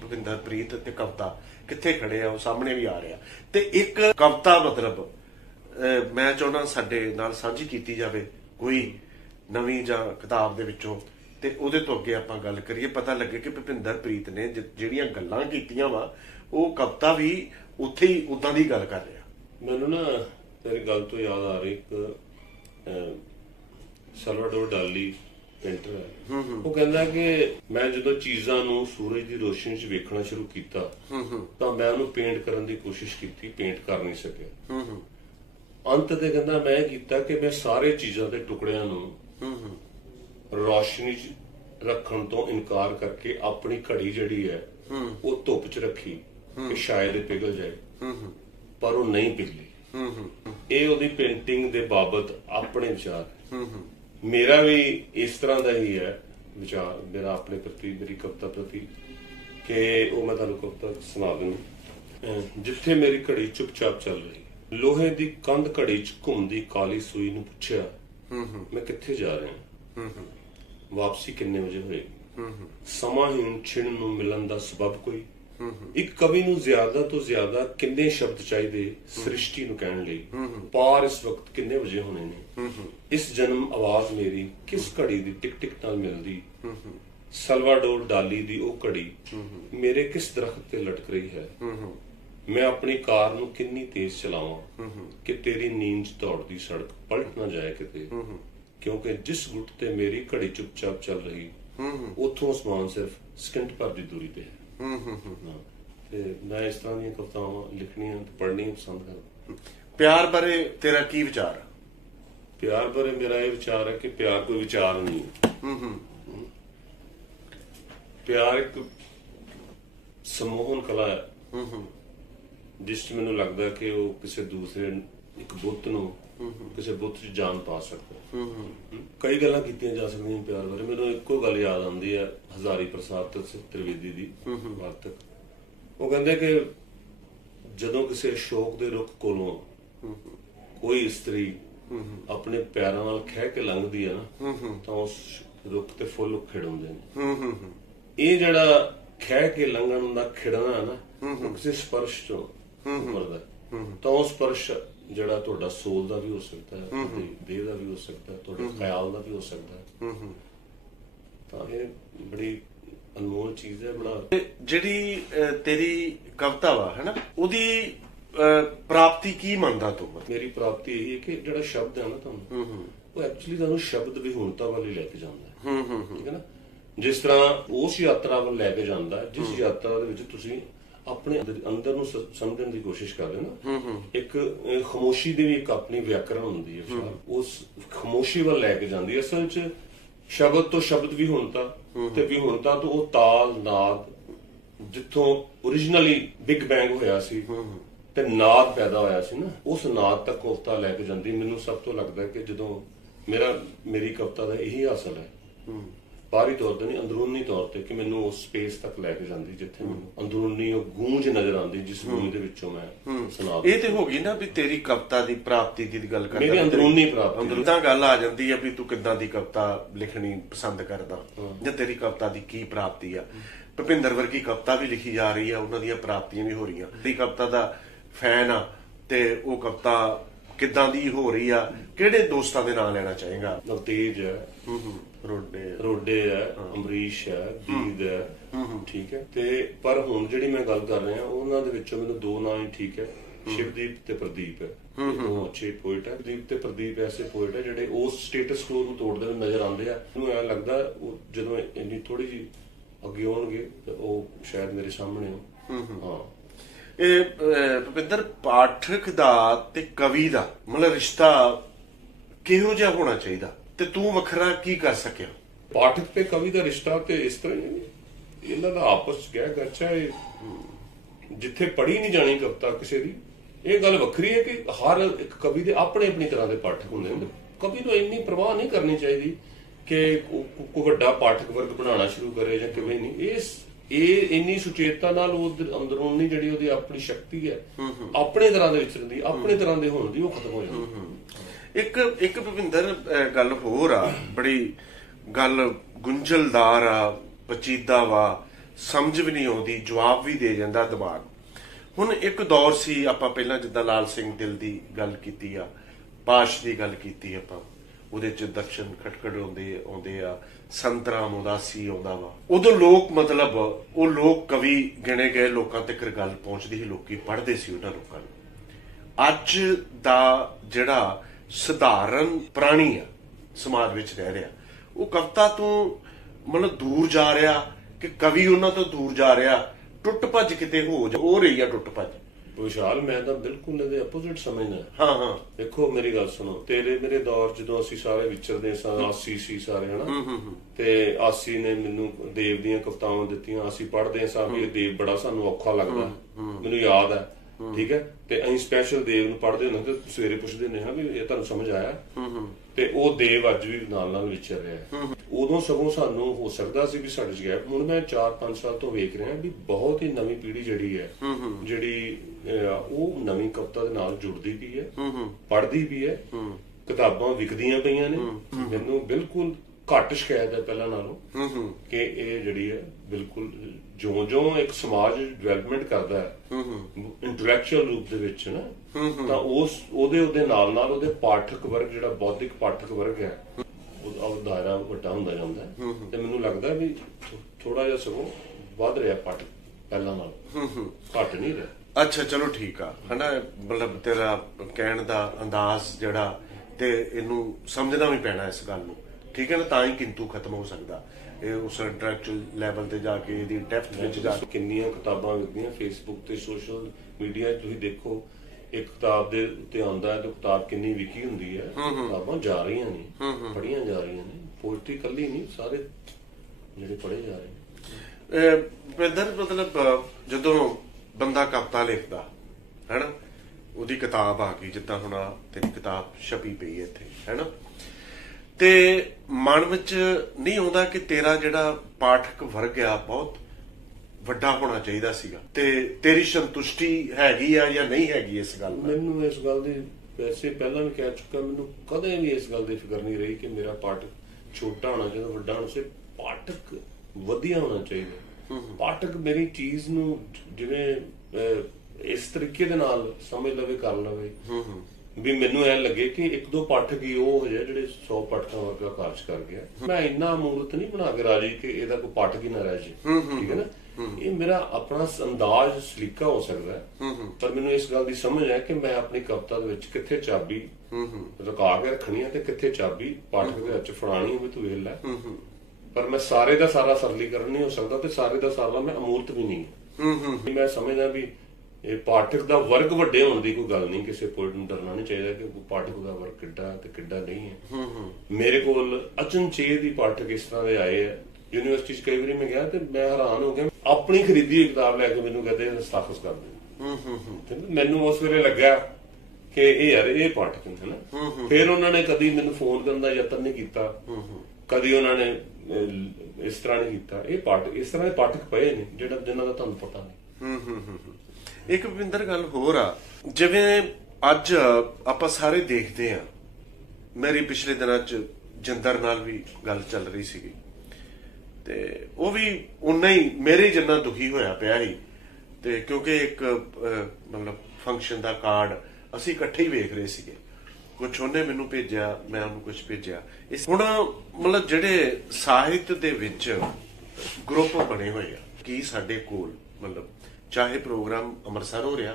ਭੁਪਿੰਦਰ ਪ੍ਰੀਤ ਤੇ ਕਵਿਤਾ ਕਿੱਥੇ ਖੜੇ ਆ ਉਹ ਸਾਹਮਣੇ ਵੀ ਆ ਰਿਹਾ। ਤੇ ਇੱਕ ਕਵਿਤਾ ਮਤਲਬ ਮੈਂ ਚਾਹੁੰਦਾ ਸਾਡੇ ਨਾਲ ਸਾਂਝੀ ਕੀਤੀ ਜਾਵੇ ਕੋਈ ਨਵੀਂ ਜਾਂ ਕਿਤਾਬ ਦੇ ਵਿੱਚੋਂ, ਤੇ ਉਹਦੇ ਤੋਂ ਅੱਗੇ ਆਪਾਂ ਗੱਲ ਕਰੀਏ, ਪਤਾ ਲੱਗੇ ਕਿ ਭੁਪਿੰਦਰ ਪ੍ਰੀਤ ਨੇ ਜਿਹੜੀਆਂ ਗੱਲਾਂ ਕੀਤੀਆਂ ਵਾ ਉਹ ਕਵਿਤਾ ਵੀ ਉੱਥੇ ਹੀ ਉਦਾਂ ਦੀ ਗੱਲ ਕਰ ਰਿਹਾ। ਮੈਨੂੰ ਨਾ ਤੇਰੀ ਗੱਲ ਤੋਂ ਯਾਦ ਆ ਰਹੀ, ਇੱਕ ਸਲਵਾਡੋਰ ਡਾਲੀ ਪੇਂਟਰ ਹੈ, ਉਹ ਕਹਿੰਦਾ ਕਿ ਮੈਂ ਜਦੋਂ ਚੀਜ਼ਾਂ ਨੂੰ ਸੂਰਜ ਦੀ ਰੋਸ਼ਨੀ 'ਚ ਵੇਖਣਾ ਸ਼ੁਰੂ ਕੀਤਾ ਤਾਂ ਮੈਂ ਉਹਨੂੰ ਪੇਂਟ ਕਰਨ ਦੀ ਕੋਸ਼ਿਸ਼ ਕੀਤੀ, ਪੇਂਟ ਕਰ ਨਹੀਂ ਸਕਿਆ। ਅੰਤ ਤੇ ਕਹਿੰਦਾ ਮੈਂ ਕੀਤਾ ਕਿ ਮੈਂ ਸਾਰੇ ਚੀਜ਼ਾਂ ਦੇ ਟੁਕੜਿਆਂ ਨੂੰ ਰੋਸ਼ਨੀ 'ਚ ਰੱਖਣ ਤੋਂ ਇਨਕਾਰ ਕਰਕੇ ਆਪਣੀ ਘੜੀ ਜਿਹੜੀ ਹੈ ਉਹ ਧੁੱਪ 'ਚ ਰੱਖੀ ਕਿ ਸ਼ਾਇਦ ਇਹ ਪਿਘਲ ਜਾਏ, ਪਰ ਉਹ ਨਹੀਂ ਪਿਘਲੀ। ਇਹ ਉਹਦੀ ਪੇਂਟਿੰਗ ਦੇ ਬਾਬਤ ਆਪਣੇ ਵਿਚਾਰ। ਮੇਰਾ ਵੀ ਇਸ ਤਰ੍ਹਾਂ ਦਾ ਹੀ ਹੈ ਵਿਚਾਰ, ਮੇਰਾ ਆਪਣੇ ਪ੍ਰਤੀ, ਮੇਰੀ ਕਵਿਤਾ ਪ੍ਰਤੀ, ਕਿ ਉਹ ਮੈਂ ਤੁਹਾਨੂੰ ਕਵਿਤਾ ਸੁਣਾ ਦਿੰਦਾ। ਜਿੱਥੇ ਮੇਰੀ ਘੜੀ ਚੁੱਪਚਾਪ ਚੱਲ ਰਹੀ, ਲੋਹੇ ਦੀ ਕੰਧ ਘੜੀ 'ਚ ਘੁੰਮਦੀ ਕਾਲੀ ਸੂਈ ਨੂੰ ਪੁੱਛਿਆ, ਮੈਂ ਕਿੱਥੇ ਜਾ ਰਿਹਾ, ਵਾਪਸੀ ਕਿੰਨੇ ਵਜੇ ਹੋਏਗੀ, ਸਮਾਂਹੀਣ ਛਿਣ ਨੂੰ ਮਿਲਣ ਦਾ ਸਬਬ ਕੋਈ, ਇੱਕ ਕਵੀ ਨੂੰ ਜ਼ਿਆਦਾ ਤੋਂ ਜ਼ਿਆਦਾ ਕਿੰਨੇ ਸ਼ਬਦ ਚਾਹੀਦੇ ਸ੍ਰਿਸ਼ਟੀ ਨੂੰ ਕਹਿਣ ਲਈ, ਪਾਰ ਇਸ ਵਕਤ ਕਿੰਨੇ ਵਜੇ ਹੋਣੇ ਨੇ, ਇਸ ਜਨਮ ਆਵਾਜ਼ ਮੇਰੀ ਕਿਸ ਘੜੀ ਦੀ ਟਿਕ ਟਿਕ ਨਾਲ ਮਿਲਦੀ, ਸਲਵਾਡੋਰ ਡਾਲੀ ਦੀ ਉਹ ਘੜੀ ਮੇਰੇ ਕਿਸ ਦਰਖਤ ਤੇ ਲਟਕ ਰਹੀ ਹੈ, ਮੈਂ ਆਪਣੀ ਕਾਰ ਨੂੰ ਕਿੰਨੀ ਤੇਜ਼ ਚਲਾਵਾਂ ਕਿ ਤੇਰੀ ਨੀਂਦ 'ਚ ਦੌੜਦੀ ਸੜਕ ਪਲਟ ਨਾ ਜਾਏ ਕਿਤੇ, ਕਿਉਂਕਿ ਜਿਸ ਗੁੱਟ ਤੇ ਮੇਰੀ ਘੜੀ ਚੁੱਪਚਾਪ ਚੱਲ ਰਹੀ ਉੱਥੋਂ ਅਸਮਾਨ ਸਿਰਫ ਸਕਿੰਟ ਭਰ ਦੀ ਦੂਰੀ ਤੇ ਹੈ। ਤੇ ਮੈਂ ਇਸ ਤਰ੍ਹਾਂ ਦੀਆਂ ਕਵਿਤਾਵਾਂ ਲਿਖਣੀਆਂ ਤੇ ਪੜ੍ਹਨੀਆਂ ਪਸੰਦ ਕਰਦਾ। ਪਿਆਰ ਬਾਰੇ ਤੇਰਾ ਕੀ ਵਿਚਾਰ ਹੈ? ਪਿਆਰ ਬਾਰੇ ਮੇਰਾ ਇਹ ਵਿਚਾਰ ਹੈ ਕਿ ਪਿਆਰ ਕੋਈ ਵਿਚਾਰ ਨਹੀਂ ਹੈ। ਪਿਆਰ ਇੱਕ ਸਮੋਹਨ ਕਲਾ ਹੈ ਜਿਸ 'ਚ ਮੈਨੂੰ ਲੱਗਦਾ ਕਿ ਉਹ ਕਿਸੇ ਦੂਸਰੇ ਇੱਕ ਬੁੱਤ ਨੂੰ ਕਿਸੇ ਬੁੱਤ 'ਚ ਜਾਨ ਪਾ ਸਕਦਾ। ਕਈ ਗੱਲਾਂ ਕੀਤੀਆਂ ਜਾ ਸਕਦੀਆਂ ਪਿਆਰ ਬਾਰੇ। ਮੈਨੂੰ ਇੱਕੋ ਗੱਲ ਯਾਦ ਆਉਂਦੀ ਹੈ ਹਜ਼ਾਰੀ ਪ੍ਰਸਾਦ ਤ੍ਰਿਵੇਦੀ ਦੀ ਵਾਰਤਕ। ਉਹ ਕਹਿੰਦੇ ਕਿ ਜਦੋਂ ਕਿਸੇ ਅਸ਼ੋਕ ਦੇ ਰੁੱਖ ਕੋਲੋਂ ਕੋਈ ਇਸਤਰੀ ਆਪਣੇ ਪੈਰਾਂ ਨਾਲ ਖਹਿ ਕੇ ਲੰਘਦੀ ਹੈ ਨਾ ਤਾਂ ਉਸ ਰੁੱਖ ਤੇ ਫੁੱਲ ਖਿੜ ਹੁੰਦੇ ਨੇ। ਇਹ ਜਿਹੜਾ ਖਹਿ ਕੇ ਲੰਘਣ ਦਾ ਖਿੜਨਾ ਹੈ ਨਾ ਕਿਸੇ ਸਪਰਸ਼ ਤੋਂ ਉੱਪਰਦਾ। ਤਾਂ ਉਹ ਸਪਰਸ਼ ਜਿਹੜਾ ਤੁਹਾਡਾ ਸੋਲ ਦਾ ਵੀ ਹੋ ਸਕਦਾ ਹੈ, ਤੁਹਾਡੀ ਦੇਹ ਦਾ ਵੀ ਹੋ ਸਕਦਾ ਹੈ, ਤੁਹਾਡੇ ਖਿਆਲ ਦਾ ਵੀ ਹੋ ਸਕਦਾ ਹੈ। ਤਾਂ ਇਹ ਬੜੀ ਅਨਮੋਲ ਚੀਜ਼ ਹੈ। ਬੜਾ ਜਿਹੜੀ ਤੇਰੀ ਕਵਿਤਾ ਵਾ ਹੈ ਨਾ, ਉਹਦੀ ਪ੍ਰਾਪਤੀ ਕੀ ਮੰਨਦਾ ਤੂੰ? ਮੇਰੀ ਪ੍ਰਾਪਤੀ ਇਹ ਹੈ ਕਿ ਜਿਹੜਾ ਸ਼ਬਦ ਹੈ ਨਾ ਤੁਹਾਨੂੰ, ਉਹ ਐਕਚੁਅਲੀ ਤੁਹਾਨੂੰ ਸ਼ਬਦ ਵਿਹੂਣਤਾ ਵੱਲ ਹੀ ਲੈ ਕੇ ਜਾਂਦਾ ਹੈ। ਠੀਕ ਹੈ ਨਾ? ਜਿਸ ਤਰ੍ਹਾਂ ਉਸ ਯਾਤਰਾ ਵੱਲ ਲੈ ਕੇ ਜਾਂਦਾ ਜਿਸ ਯਾਤਰਾ ਦੇ ਵਿੱਚ ਤੁਸੀਂ ਆਪਣੇ ਅੰਦਰ ਨੂੰ ਸਮਝਣ ਦੀ ਕੋਸ਼ਿਸ਼ ਕਰਦੇ ਨਾ। ਇੱਕ ਖਾਮੋਸ਼ੀ ਦੀ ਵੀ ਇੱਕ ਆਪਣੀ ਵਿਆਕਰਣ ਹੁੰਦੀ ਹੈ, ਉਸ ਖਾਮੋਸ਼ੀ ਵੱਲ ਲੈ ਕੇ ਜਾਂਦੀ ਹੈ। ਅਸਲ 'ਚ ਸ਼ਬਦ ਤੋਂ ਸ਼ਬਦ ਵਿਹੂਣਤਾ ਤੇ ਵਿਹੂਣਤਾ ਤੋਂ ਉਹ ਤਾਲ ਨਾਦ ਜਿੱਥੋਂ ਓਰੀਜਨਲੀ ਬਿਗ ਬੈਂਗ ਹੋਇਆ ਸੀ ਤੇ ਨਾਦ ਪੈਦਾ ਹੋਇਆ ਸੀ ਨਾ, ਉਸ ਨਾਦ ਤੱਕ ਕਵਿਤਾ ਲੈ ਕੇ ਜਾਂਦੀ। ਮੈਨੂੰ ਸਭ ਤੋਂ ਲੱਗਦਾ ਕਿ ਜਦੋਂ ਮੇਰੀ ਕਵਿਤਾ ਦਾ ਇਹੀ ਹਾਸਲ ਹੈ, ਬਾਹਰੀ ਤੌਰ ਤੇ ਨਹੀਂ ਅੰਦਰੂਨੀ ਤੌਰ ਤੇ, ਕਿ ਮੈਨੂੰ ਉਸ ਸਪੇਸ ਤੱਕ ਲੈ ਕੇ ਜਾਂਦੀ ਜਿੱਥੇ ਮੈਨੂੰ ਅੰਦਰੂਨੀ ਉਹ ਗੂੰਜ ਨਜ਼ਰ ਆਉਂਦੀ, ਜਿਸ ਗੂੰਜ ਦੇ ਵਿੱਚੋਂ ਮੈਂ ਸੁਣਾ। ਇਹ ਤੇ ਹੋ ਗਈ ਨਾ ਵੀ ਤੇਰੀ ਕਵਿਤਾ ਦੀ ਪ੍ਰਾਪਤੀ ਦੀ ਗੱਲ ਕਰਦਾ। ਮੇਰੀ ਅੰਦਰੂਨੀ ਪ੍ਰਾਪਤੀ। ਅੰਦਰੂਨੀ ਤਾਂ ਗੱਲ ਆ ਜਾਂਦੀ ਹੈ ਵੀ ਤੂੰ ਕਿੱਦਾਂ ਦੀ ਕਵਿਤਾ ਲਿਖਣੀ ਪਸੰਦ ਕਰਦਾ ਜਾਂ ਤੇਰੀ ਕਵਿਤਾ ਦੀ ਕੀ ਪ੍ਰਾਪਤੀ ਆ। ਭੁਪਿੰਦਰ ਵਰਗੀ ਕਵਿਤਾ ਵੀ ਲਿਖੀ ਜਾ ਰਹੀ ਆ, ਉਹਨਾਂ ਦੀਆਂ ਪ੍ਰਾਪਤੀਆਂ ਵੀ ਹੋ ਰਹੀਆਂ। ਤੇਰੀ ਕਵਿਤਾ ਦਾ ਫੈਨ ਆ ਤੇ ਉਹ ਕਵਿਤਾ ਕਿੱਦਾਂ ਦੀ ਹੋ ਰਹੀ ਆ? ਕਿਹੜੇ ਦੋਸਤਾਂ ਦੇ ਨਾਂ ਲੈਣਾ ਚਾਹੇਗਾ? ਨਵਤੇਜ ਹੈ, ਰੋਡੇ ਹੈ, ਅਮਰੀਸ਼ ਹੈ, ਗੀਤ ਹੈ। ਠੀਕ ਹੈ। ਤੇ ਪਰ ਹੁਣ ਜਿਹੜੀ ਮੈਂ ਗੱਲ ਕਰ ਰਿਹਾ ਉਹਨਾਂ ਦੇ ਵਿੱਚੋਂ ਮੈਨੂੰ ਦੋ ਨਾਂ ਹੀ ਠੀਕ ਹੈ, ਸ਼ਿਵਦੀਪ ਤੇ ਪ੍ਰਦੀਪ ਹੈ। ਉਹ ਅੱਛੇ ਪੋਇਟ ਹੈ। ਦੀਪ ਤੇ ਪ੍ਰਦੀਪ ਐਸੇ ਪੋਇਟ ਹੈ ਜਿਹੜੇ ਉਸ ਸਟੇਟਸ ਕੋ ਨੂੰ ਤੋੜਦੇ ਹੋਏ ਨਜ਼ਰ ਆਉਂਦੇ ਆ। ਮੈਨੂੰ ਐਂ ਲੱਗਦਾ ਉਹ ਜਦੋਂ ਇੰਨੀ ਥੋੜੀ ਜਿਹੀ ਅੱਗੇ ਆਉਣਗੇ ਤੇ ਉਹ ਸ਼ਾਇਦ ਮੇਰੇ ਸਾਹਮਣੇ ਹਾਂ। ਇਹ ਭੁਪਿੰਦਰ, ਪਾਠਕ ਦਾ ਤੇ ਕਵੀ ਦਾ ਮਤਲਬ ਰਿਸ਼ਤਾ ਕਿਹੋ ਜਿਹਾ ਹੋਣਾ ਚਾਹੀਦਾ ਤੇ ਤੂੰ ਵੱਖਰਾ ਕੀ ਕਰ ਸਕਿਆ? ਪਾਠਕ ਤੇ ਕਵੀ ਦਾ ਰਿਸ਼ਤਾ ਤੇ ਇਸ ਤਰ੍ਹਾਂ ਹੀ ਇਹਨਾਂ ਦਾ ਆਪਸ ਚ ਗਹਿ ਗਰਚਾ ਹੈ। ਜਿੱਥੇ ਪੜ੍ਹੀ ਨਹੀਂ ਜਾਣੀ ਕਵਿਤਾ ਕਿਸੇ ਦੀ, ਇਹ ਗੱਲ ਵੱਖਰੀ ਹੈ ਕਿ ਹਰ ਇੱਕ ਕਵੀ ਦੇ ਆਪਣੇ ਆਪਣੀ ਤਰ੍ਹਾਂ ਦੇ ਪਾਠਕ ਹੁੰਦੇ ਨੇ। ਕਵੀ ਨੂੰ ਇੰਨੀ ਪਰਵਾਹ ਨਹੀਂ ਕਰਨੀ ਚਾਹੀਦੀ ਕਿ ਕੋਈ ਵੱਡਾ ਪਾਠਕ ਵਰਗ ਬਣਾਉਣਾ ਸ਼ੁਰੂ ਕਰੇ ਜਾਂ ਕਿਵੇਂ ਨਹੀਂ। ਇਹ ਇੰਨੀ ਸੁਚੇਤਤਾ ਨਾਲ ਉਹ ਅੰਦਰੂਨੀ ਜਿਹੜੀ ਉਹਦੀ ਆਪਣੀ ਸ਼ਕਤੀ ਹੈ ਆਪਣੇ ਤਰ੍ਹਾਂ ਦੇ ਵਿਚਰਦੀ, ਆਪਣੇ ਤਰ੍ਹਾਂ ਦੇ ਹੋਣ ਦੀ, ਉਹ ਖਤਮ ਹੋ ਜਾਂਦੀ। ਇੱਕ ਭੁਪਿੰਦਰ ਗੱਲ ਹੋਰ ਆ, ਬੜੀ ਗੱਲ ਗੁੰਝਲਦਾਰ ਆ, ਪਚੀਦਾ ਵਾ, ਸਮਝ ਵੀ ਨਹੀਂ ਆਉਂਦੀ, ਜਵਾਬ ਵੀ ਦੇ ਜਾਂਦਾ ਦਿਮਾਗ। ਹੁਣ ਇੱਕ ਦੌਰ ਸੀ, ਆਪਾਂ ਪਹਿਲਾਂ ਜਿੱਦਾਂ ਲਾਲ ਸਿੰਘ ਦਿਲ ਦੀ ਗੱਲ ਕੀਤੀ ਆ, ਪਾਸ਼ ਦੀ ਗੱਲ ਕੀਤੀ ਆਪਾਂ, ਉਹਦੇ ਚ ਦਰਸ਼ਨ ਖਟਖੜ ਆਉਂਦੇ ਆ, ਸੰਤਰਾਮ ਉਦਾਸੀ ਆਉਂਦਾ ਵਾ। ਉਦੋਂ ਲੋਕ ਮਤਲਬ ਉਹ ਲੋਕ ਕਵੀ ਗਿਣੇ ਗਏ ਲੋਕਾਂ ਤੱਕ ਗੱਲ ਪਹੁੰਚਦੀ ਸੀ, ਲੋਕੀ ਪੜ੍ਹਦੇ ਸੀ ਉਹਨਾਂ ਲੋਕਾਂ ਨੂੰ। ਅੱਜ ਦਾ ਜਿਹੜਾ ਸਧਾਰਨ ਪ੍ਰਾਣੀ ਆ ਸਮਾਜ ਵਿੱਚ ਰਹਿ ਰਿਹਾ, ਉਹ ਕਵਿਤਾ ਤੋਂ ਮਤਲਬ ਦੂਰ ਜਾ ਰਿਹਾ ਕਿ ਕਵੀ ਉਹਨਾਂ ਤੋਂ ਦੂਰ ਜਾ ਰਿਹਾ? ਟੁੱਟ ਭੱਜ ਕਿਤੇ ਹੋ ਰਹੀ ਆ ਟੁੱਟ ਭੱਜ? ਵਿਸ਼ਾਲ, ਮੈਂ ਤਾਂ ਬਿਲਕੁਲ ਇਹਦੇ ਆਪੋਜ਼ਿਟ ਸਮਝਦਾ। ਹਾਂ ਦੇਖੋ ਮੇਰੀ ਗੱਲ ਸੁਣੋ, ਤੇਰੇ ਮੇਰੇ ਦੌਰ ਜਦੋਂ ਅਸੀਂ ਸਾਰੇ ਵਿਚਰਦੇ ਸਾਂ, ਆਸੀ ਸੀ ਸਾਰੇ ਹਨਾ, ਤੇ ਆਸੀ ਨੇ ਮੈਨੂੰ ਦੇਵ ਦੀਆਂ ਕਵਿਤਾਵਾਂ ਦਿੱਤੀਆਂ, ਅਸੀਂ ਪੜ੍ਹਦੇ ਸਾਂ ਵੀ ਇਹ ਦੇਵ ਬੜਾ ਸਾਨੂੰ ਔਖਾ ਲੱਗਦਾ, ਮੈਨੂੰ ਯਾਦ ਹੈ। ਠੀਕ ਹੈ। ਤੇ ਅਸੀਂ ਸਪੈਸ਼ਲ ਦੇਵ ਨੂੰ ਪੜ੍ਹਦੇ ਹੁੰਦੇ ਤੇ ਸਵੇਰੇ ਪੁੱਛਦੇ ਨੇ ਹਾਂ ਵੀ ਇਹ ਤੁਹਾਨੂੰ ਸਮਝ ਆਇਆ? ਤੇ ਉਹ ਦੇਵ ਅੱਜ ਵੀ ਨਾਲ ਨਾਲ ਵਿਚਰ ਰਿਹਾ। ਉਦੋਂ ਸਗੋਂ ਸਾਨੂੰ ਹੋ ਸਕਦਾ ਸੀ ਵੀ ਸਾਡੇ ਚ ਗੈਪ। ਹੁਣ ਮੈਂ 4-5 ਸਾਲ ਤੋਂ ਵੇਖ ਰਿਹਾ ਵੀ ਬਹੁਤ ਹੀ ਨਵੀਂ ਪੀੜ੍ਹੀ ਜਿਹੜੀ ਹੈ, ਜਿਹੜੀ ਉਹ ਨਵੀਂ ਕਵਿਤਾ ਦੇ ਨਾਲ ਜੁੜਦੀ ਵੀ ਹੈ, ਪੜ੍ਹਦੀ ਵੀ ਹੈ, ਕਿਤਾਬਾਂ ਵਿਕਦੀਆਂ ਪਈਆਂ ਨੇ। ਮੈਨੂੰ ਬਿਲਕੁਲ ਘੱਟ ਸ਼ਿਕਾਇਤ ਹੈ ਪਹਿਲਾਂ ਨਾਲੋਂ ਕਿ ਇਹ ਜਿਹੜੀ ਹੈ ਬਿਲਕੁਲ ਜਿਉਂ ਇੱਕ ਸਮਾਜ ਡਿਵੈਲਪਮੈਂਟ ਕਰਦਾ ਹੈ ਇੰਟੈਲੈਕਚੁਅਲ ਰੂਪ ਦੇ ਵਿੱਚ ਨਾ, ਤਾਂ ਉਹਦੇ ਨਾਲ ਨਾਲ ਉਹਦੇ ਪਾਠਕ ਵਰਗ, ਜਿਹੜਾ ਬੌਧਿਕ ਪਾਠਕ ਵਰਗ ਹੈ, ਉਹਦਾ ਦਾਇਰਾ ਵੱਡਾ ਹੁੰਦਾ ਜਾਂਦਾ ਹੈ। ਤੇ ਮੈਨੂੰ ਲੱਗਦਾ ਵੀ ਥੋੜਾ ਜਿਹਾ ਸਗੋਂ ਵੱਧ ਰਿਹਾ ਪਾਠਕ ਪਹਿਲਾਂ ਨਾਲ, ਘੱਟ ਨਹੀਂ ਰਿਹਾ। ਅੱਛਾ, ਚਲੋ ਠੀਕ ਆ, ਹਨਾ, ਮਤਲਬ ਤੇਰਾ ਕਹਿਣ ਦਾ ਅੰਦਾਜ਼ ਜਿਹੜਾ, ਤੇ ਇਹਨੂੰ ਸਮਝਣਾ ਵੀ ਪੈਣਾ ਇਸ ਗੱਲ ਨੂੰ ਠੀਕ ਹੈ ਨਾ, ਤਾਂ ਹੀ ਕਿੰਤੂ ਖਤਮ ਹੋ ਸਕਦਾ। ਇਹ ਉਸ ਇੰਟੈਲੈਕਚੁਅਲ ਲੈਵਲ ਤੇ ਜਾ ਕੇ ਇਹਦੀ ਡੈਪਥ ਵਿੱਚ ਜਾ ਕੇ ਕਿੰਨੀਆਂ ਕਿਤਾਬਾਂ ਵਿਕਦੀਆਂ ਫੇਸਬੁੱਕ ਤੇ ਸੋਸ਼ਲ ਮੀਡੀਆ 'ਚ ਤੁਸੀਂ ਦੇਖੋ, ਇੱਕ ਕਿਤਾਬ ਦੇ ਉੱਤੇ ਆਉਂਦਾ ਹੈ ਤਾਂ ਕਿਤਾਬ ਕਿੰਨੀ ਵਿਕੀ ਹੁੰਦੀ ਹੈ। ਕਿਤਾਬਾਂ ਜਾ ਰਹੀਆਂ ਨੇ, ਪੜ੍ਹੀਆਂ ਜਾ ਰਹੀਆਂ ਨੇ, ਪੋਇਟਰੀ ਕੱਲੀ ਨਹੀਂ, ਸਾਰੇ ਜਿਹੜੇ ਪੜ੍ਹੇ ਜਾ ਰਹੇ ਨੇ। ਭੁਪਿੰਦਰ, ਮਤਲਬ ਜਦੋਂ ਬੰਦਾ ਕਵਿਤਾ ਲਿਖਦਾ ਹੈ ਨਾ, ਉਹਦੀ ਕਿਤਾਬ ਆ ਗਈ, ਜਿੱਦਾਂ ਹੁਣ ਤੇਰੀ ਕਿਤਾਬ ਛਪੀ ਪਈ ਹੈ ਇੱਥੇ, ਹੈ ਨਾ, ਤੇ ਮਨ ਵਿੱਚ ਨਹੀਂ ਆਉਂਦਾ ਕਿ ਤੇਰਾ ਜਿਹੜਾ ਪਾਠਕ ਵਰਗ ਆ ਬਹੁਤ ਵੱਡਾ ਹੋਣਾ ਚਾਹੀਦਾ ਸੀਗਾ, ਤੇ ਤੇਰੀ ਸੰਤੁਸ਼ਟੀ ਹੈਗੀ ਆ ਜਾਂ ਨਹੀਂ ਹੈਗੀ ਇਸ ਗੱਲ ਨਾਲ? ਮੈਨੂੰ ਇਸ ਗੱਲ ਦੀ, ਵੈਸੇ ਪਹਿਲਾਂ ਵੀ ਕਹਿ ਚੁੱਕਾ, ਮੈਨੂੰ ਕਦੇ ਵੀ ਇਸ ਗੱਲ ਦੀ ਫਿਕਰ ਨਹੀਂ ਰਹੀ ਕਿ ਮੇਰਾ ਪਾਠਕ ਛੋਟਾ ਹੋਣਾ ਚਾਹੀਦਾ, ਵੱਡਾ ਹੋਣਾ ਚਾਹੀਦਾ। ਪਾਠਕ ਵਧੀਆ ਹੋਣਾ ਚਾਹੀਦਾ। ਪਾਠਕ ਮੇਰੀ ਚੀਜ਼ ਨੂੰ ਜਿਵੇਂ ਇਸ ਤਰੀਕੇ ਦੇ ਨਾਲ ਸਮਝ ਲਵੇ, ਕਰ ਲਵੇ ਵੀ ਮੈਨੂੰ ਐ ਲੱਗੇ ਕਿ ਇੱਕ ਦੋ ਪਾਠਕ ਹੀ ਉਹ ਹੋ ਜਾਏ ਜਿਹੜੇ 100 ਪਾਠਕਾਂ ਵਰਗਾ ਕਾਰਜ ਕਰ ਗਿਆ। ਮੈਂ ਇੰਨਾ ਮੂਰਤ ਨਹੀਂ ਬਣਾ ਕੇ ਰਾਜੀ ਕਿ ਇਹਦਾ ਕੋਈ ਪਾਠਕ ਹੀ ਨਾ ਰਹਿ ਜੇ, ਠੀਕ ਹੈ ਨਾ। ਇਹ ਮੇਰਾ ਆਪਣਾ ਅੰਦਾਜ਼ ਸਲੀਕਾ ਹੋ ਸਕਦਾ ਹੈ, ਪਰ ਮੈਨੂੰ ਇਸ ਗੱਲ ਦੀ ਸਮਝ ਹੈ ਕਿ ਮੈਂ ਆਪਣੀ ਕਵਿਤਾ ਦੇ ਵਿੱਚ ਕਿੱਥੇ ਚਾਬੀ ਰੁਕਾ ਕੇ ਰੱਖਣੀ ਹੈ ਤੇ ਕਿੱਥੇ ਚਾਬੀ ਪਾਠਕ ਦੇ ਹੱਥ 'ਚ ਫੜਾਣੀ ਹੋਵੇ ਤੂੰ ਵੇਖ ਲੈ। ਪਰ ਮੈਂ ਸਾਰੇ ਦਾ ਸਾਰਾ ਸਰਲੀਕਰਨ ਨਹੀਂ ਹੋ ਸਕਦਾ ਤੇ ਸਾਰੇ ਦਾ ਸਾਰਾ ਮੈਂ ਅਮੂਰਤ ਵੀ ਨਹੀਂ। ਮੈਂ ਸਮਝਦਾ ਵੀ ਇਹ ਪਾਠਕ ਦਾ ਵਰਗ ਵੱਡੇ ਹੋਣ ਦੀ ਕੋਈ ਗੱਲ ਨਹੀਂ, ਕਿਸੇ ਪੋਇਟ ਨੂੰ ਡਰਨਾ ਨਹੀਂ ਚਾਹੀਦਾ ਕਿ ਪਾਠਕ ਦਾ ਵਰਗ ਕਿੱਡਾ ਤੇ ਕਿੱਡਾ ਨਹੀਂ ਹੈ। ਮੇਰੇ ਕੋਲ ਅਚਨਚੇਤ ਹੀ ਪਾਠਕ ਇਸ ਤਰ੍ਹਾਂ ਦੇ ਆਏ ਆ। ਯੂਨੀਵਰਸਿਟੀ 'ਚ ਕਈ ਵਾਰੀ ਮੈਂ ਗਿਆ ਤੇ ਮੈਂ ਹੈਰਾਨ ਹੋ ਗਿਆ, ਆਪਣੀ ਖਰੀਦੀ ਕਿਤਾਬ ਲੈ ਕੇ ਮੈਨੂੰ ਕਹਿੰਦੇ ਸਤਾਖਸ ਕਰ ਦੇ। ਮੈਨੂੰ ਉਸ ਵੇਲੇ ਲੱਗਾ ਕਿ ਇਹ ਯਾਰ ਇਹ ਪਾਠਕ ਨੇ, ਹਨਾ। ਫਿਰ ਉਹਨਾਂ ਨੇ ਕਦੀ ਮੈਨੂੰ ਫੋਨ ਕਰਨ ਦਾ ਯਤਨ ਨਹੀਂ ਕੀਤਾ, ਕਦੀ ਉਹਨਾਂ ਨੇ ਇਸ ਤਰ੍ਹਾਂ ਨਹੀਂ ਕੀਤਾ। ਇਹ ਪਾਠਕ, ਇਸ ਤਰ੍ਹਾਂ ਦੇ ਪਾਠਕ ਪਏ ਨੇ ਜਿਨ੍ਹਾਂ ਦਾ ਤੁਹਾਨੂੰ ਪਤਾ ਨਹੀਂ। ਇੱਕ ਭੁਪਿੰਦਰ ਗੱਲ ਹੋਰ ਆ, ਜਿਵੇਂ ਅੱਜ ਆਪਾਂ ਸਾਰੇ ਦੇਖਦੇ ਆ, ਮੇਰੀ ਪਿਛਲੇ ਦਿਨਾਂ 'ਚ ਜਿੰਦਰ ਨਾਲ ਵੀ ਗੱਲ ਚੱਲ ਰਹੀ ਸੀਗੀ, ਤੇ ਉਹ ਵੀ ਉਨਾ ਹੀ ਮੇਰੇ ਜਿੰਨਾ ਦੁਖੀ ਹੋਇਆ ਪਿਆ ਸੀ। ਤੇ ਕਿਉਂਕਿ ਇੱਕ ਮਤਲਬ ਫੰਕਸ਼ਨ ਦਾ ਕਾਰਡ ਅਸੀਂ ਇਕੱਠੇ ਹੀ ਵੇਖ ਰਹੇ ਸੀਗੇ, ਕੁਛ ਉਹਨੇ ਮੈਨੂੰ ਭੇਜਿਆ, ਮੈਂ ਉਹਨੂੰ ਕੁਛ ਭੇਜਿਆ। ਹੁਣ ਮਤਲਬ ਜਿਹੜੇ ਸਾਹਿਤ ਦੇ ਵਿੱਚ ਗਰੁੱਪ ਬਣੇ ਹੋਏ ਆ, ਕੀ ਸਾਡੇ ਕੋਲ ਮਤਲਬ ਚਾਹੇ ਪ੍ਰੋਗਰਾਮ ਅੰਮ੍ਰਿਤਸਰ ਹੋ ਰਿਹਾ,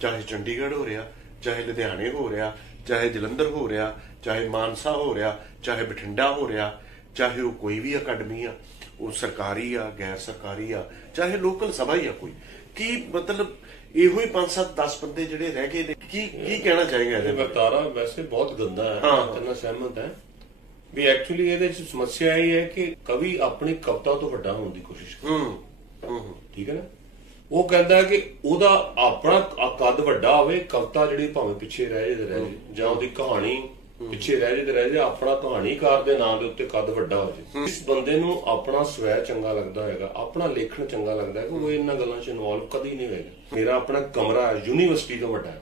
ਚਾਹੇ ਚੰਡੀਗੜ੍ਹ ਹੋ ਰਿਹਾ, ਚਾਹੇ ਲੁਧਿਆਣੇ ਹੋ ਰਿਹਾ, ਚਾਹੇ ਜਲੰਧਰ ਹੋ ਰਿਹਾ, ਚਾਹੇ ਮਾਨਸਾ ਹੋ ਰਿਹਾ, ਚਾਹੇ ਬਠਿੰਡਾ ਹੋ ਰਿਹਾ, ਚਾਹੇ ਉਹ ਕੋਈ ਵੀ ਅਕੈਡਮੀ ਆ, ਉਹ ਸਰਕਾਰੀ ਆ, ਗੈਰ ਸਰਕਾਰੀ ਆ, ਚਾਹੇ ਲੋਕਲ ਸਭਾ ਹੀ ਆ ਕੋਈ, ਕੀ ਮਤਲਬ ਇਹੋ ਹੀ 5 7 10 ਬੰਦੇ ਜਿਹੜੇ ਰਹਿ ਗਏ ਨੇ, ਕੀ ਕਹਿਣਾ ਚਾਹੇਗਾ ਇਹਦੇ ਬਾਰੇ? ਵਰਤਾਰਾ ਵੈਸੇ ਬਹੁਤ ਗੰਦਾ ਹੈ, ਮੈਂ ਨਾਲ ਸਹਿਮਤ ਹਾਂ ਵੀ ਐਕਚੁਅਲੀ ਇਹਦੇ ਵਿੱਚ ਸਮੱਸਿਆ ਇਹ ਹੈ ਕਿ ਕਵੀ ਆਪਣੀ ਕਵਿਤਾ ਤੋਂ ਵੱਡਾ ਹੋਣ ਦੀ ਕੋਸ਼ਿਸ਼ ਕਰਦਾ, ਠੀਕ ਹੈ ਨਾ। ਉਹ ਕਹਿੰਦਾ ਹੈ ਕਿ ਉਹਦਾ ਆਪਣਾ ਕੱਦ ਵੱਡਾ ਹੋਵੇ, ਕਵਿਤਾ ਜਿਹੜੀ ਭਾਵੇਂ ਪਿੱਛੇ ਰਹਿ ਜੇ ਜਾਂ ਉਹਦੀ ਕਹਾਣੀ ਪਿੱਛੇ ਰਹਿ ਜੇ, ਆਪਣਾ ਕਹਾਣੀਕਾਰ ਦੇ ਨਾਂ ਦੇ ਉੱਤੇ ਕੱਦ ਵੱਡਾ ਹੋ ਜਾਏ। ਇਸ ਬੰਦੇ ਨੂੰ ਆਪਣਾ ਸਵੈ ਚੰਗਾ ਲੱਗਦਾ ਹੋਏਗਾ, ਆਪਣਾ ਲੇਖਣ ਚੰਗਾ ਲੱਗਦਾ ਹੈ, ਉਹ ਇਹਨਾਂ ਗੱਲਾਂ 'ਚ ਇਨਵੋਲਵ ਕਦੀ ਨਹੀਂ ਹੋਏਗਾ। ਮੇਰਾ ਆਪਣਾ ਕਮਰਾ ਯੂਨੀਵਰਸਿਟੀ ਤੋਂ ਵੱਡਾ ਹੈ,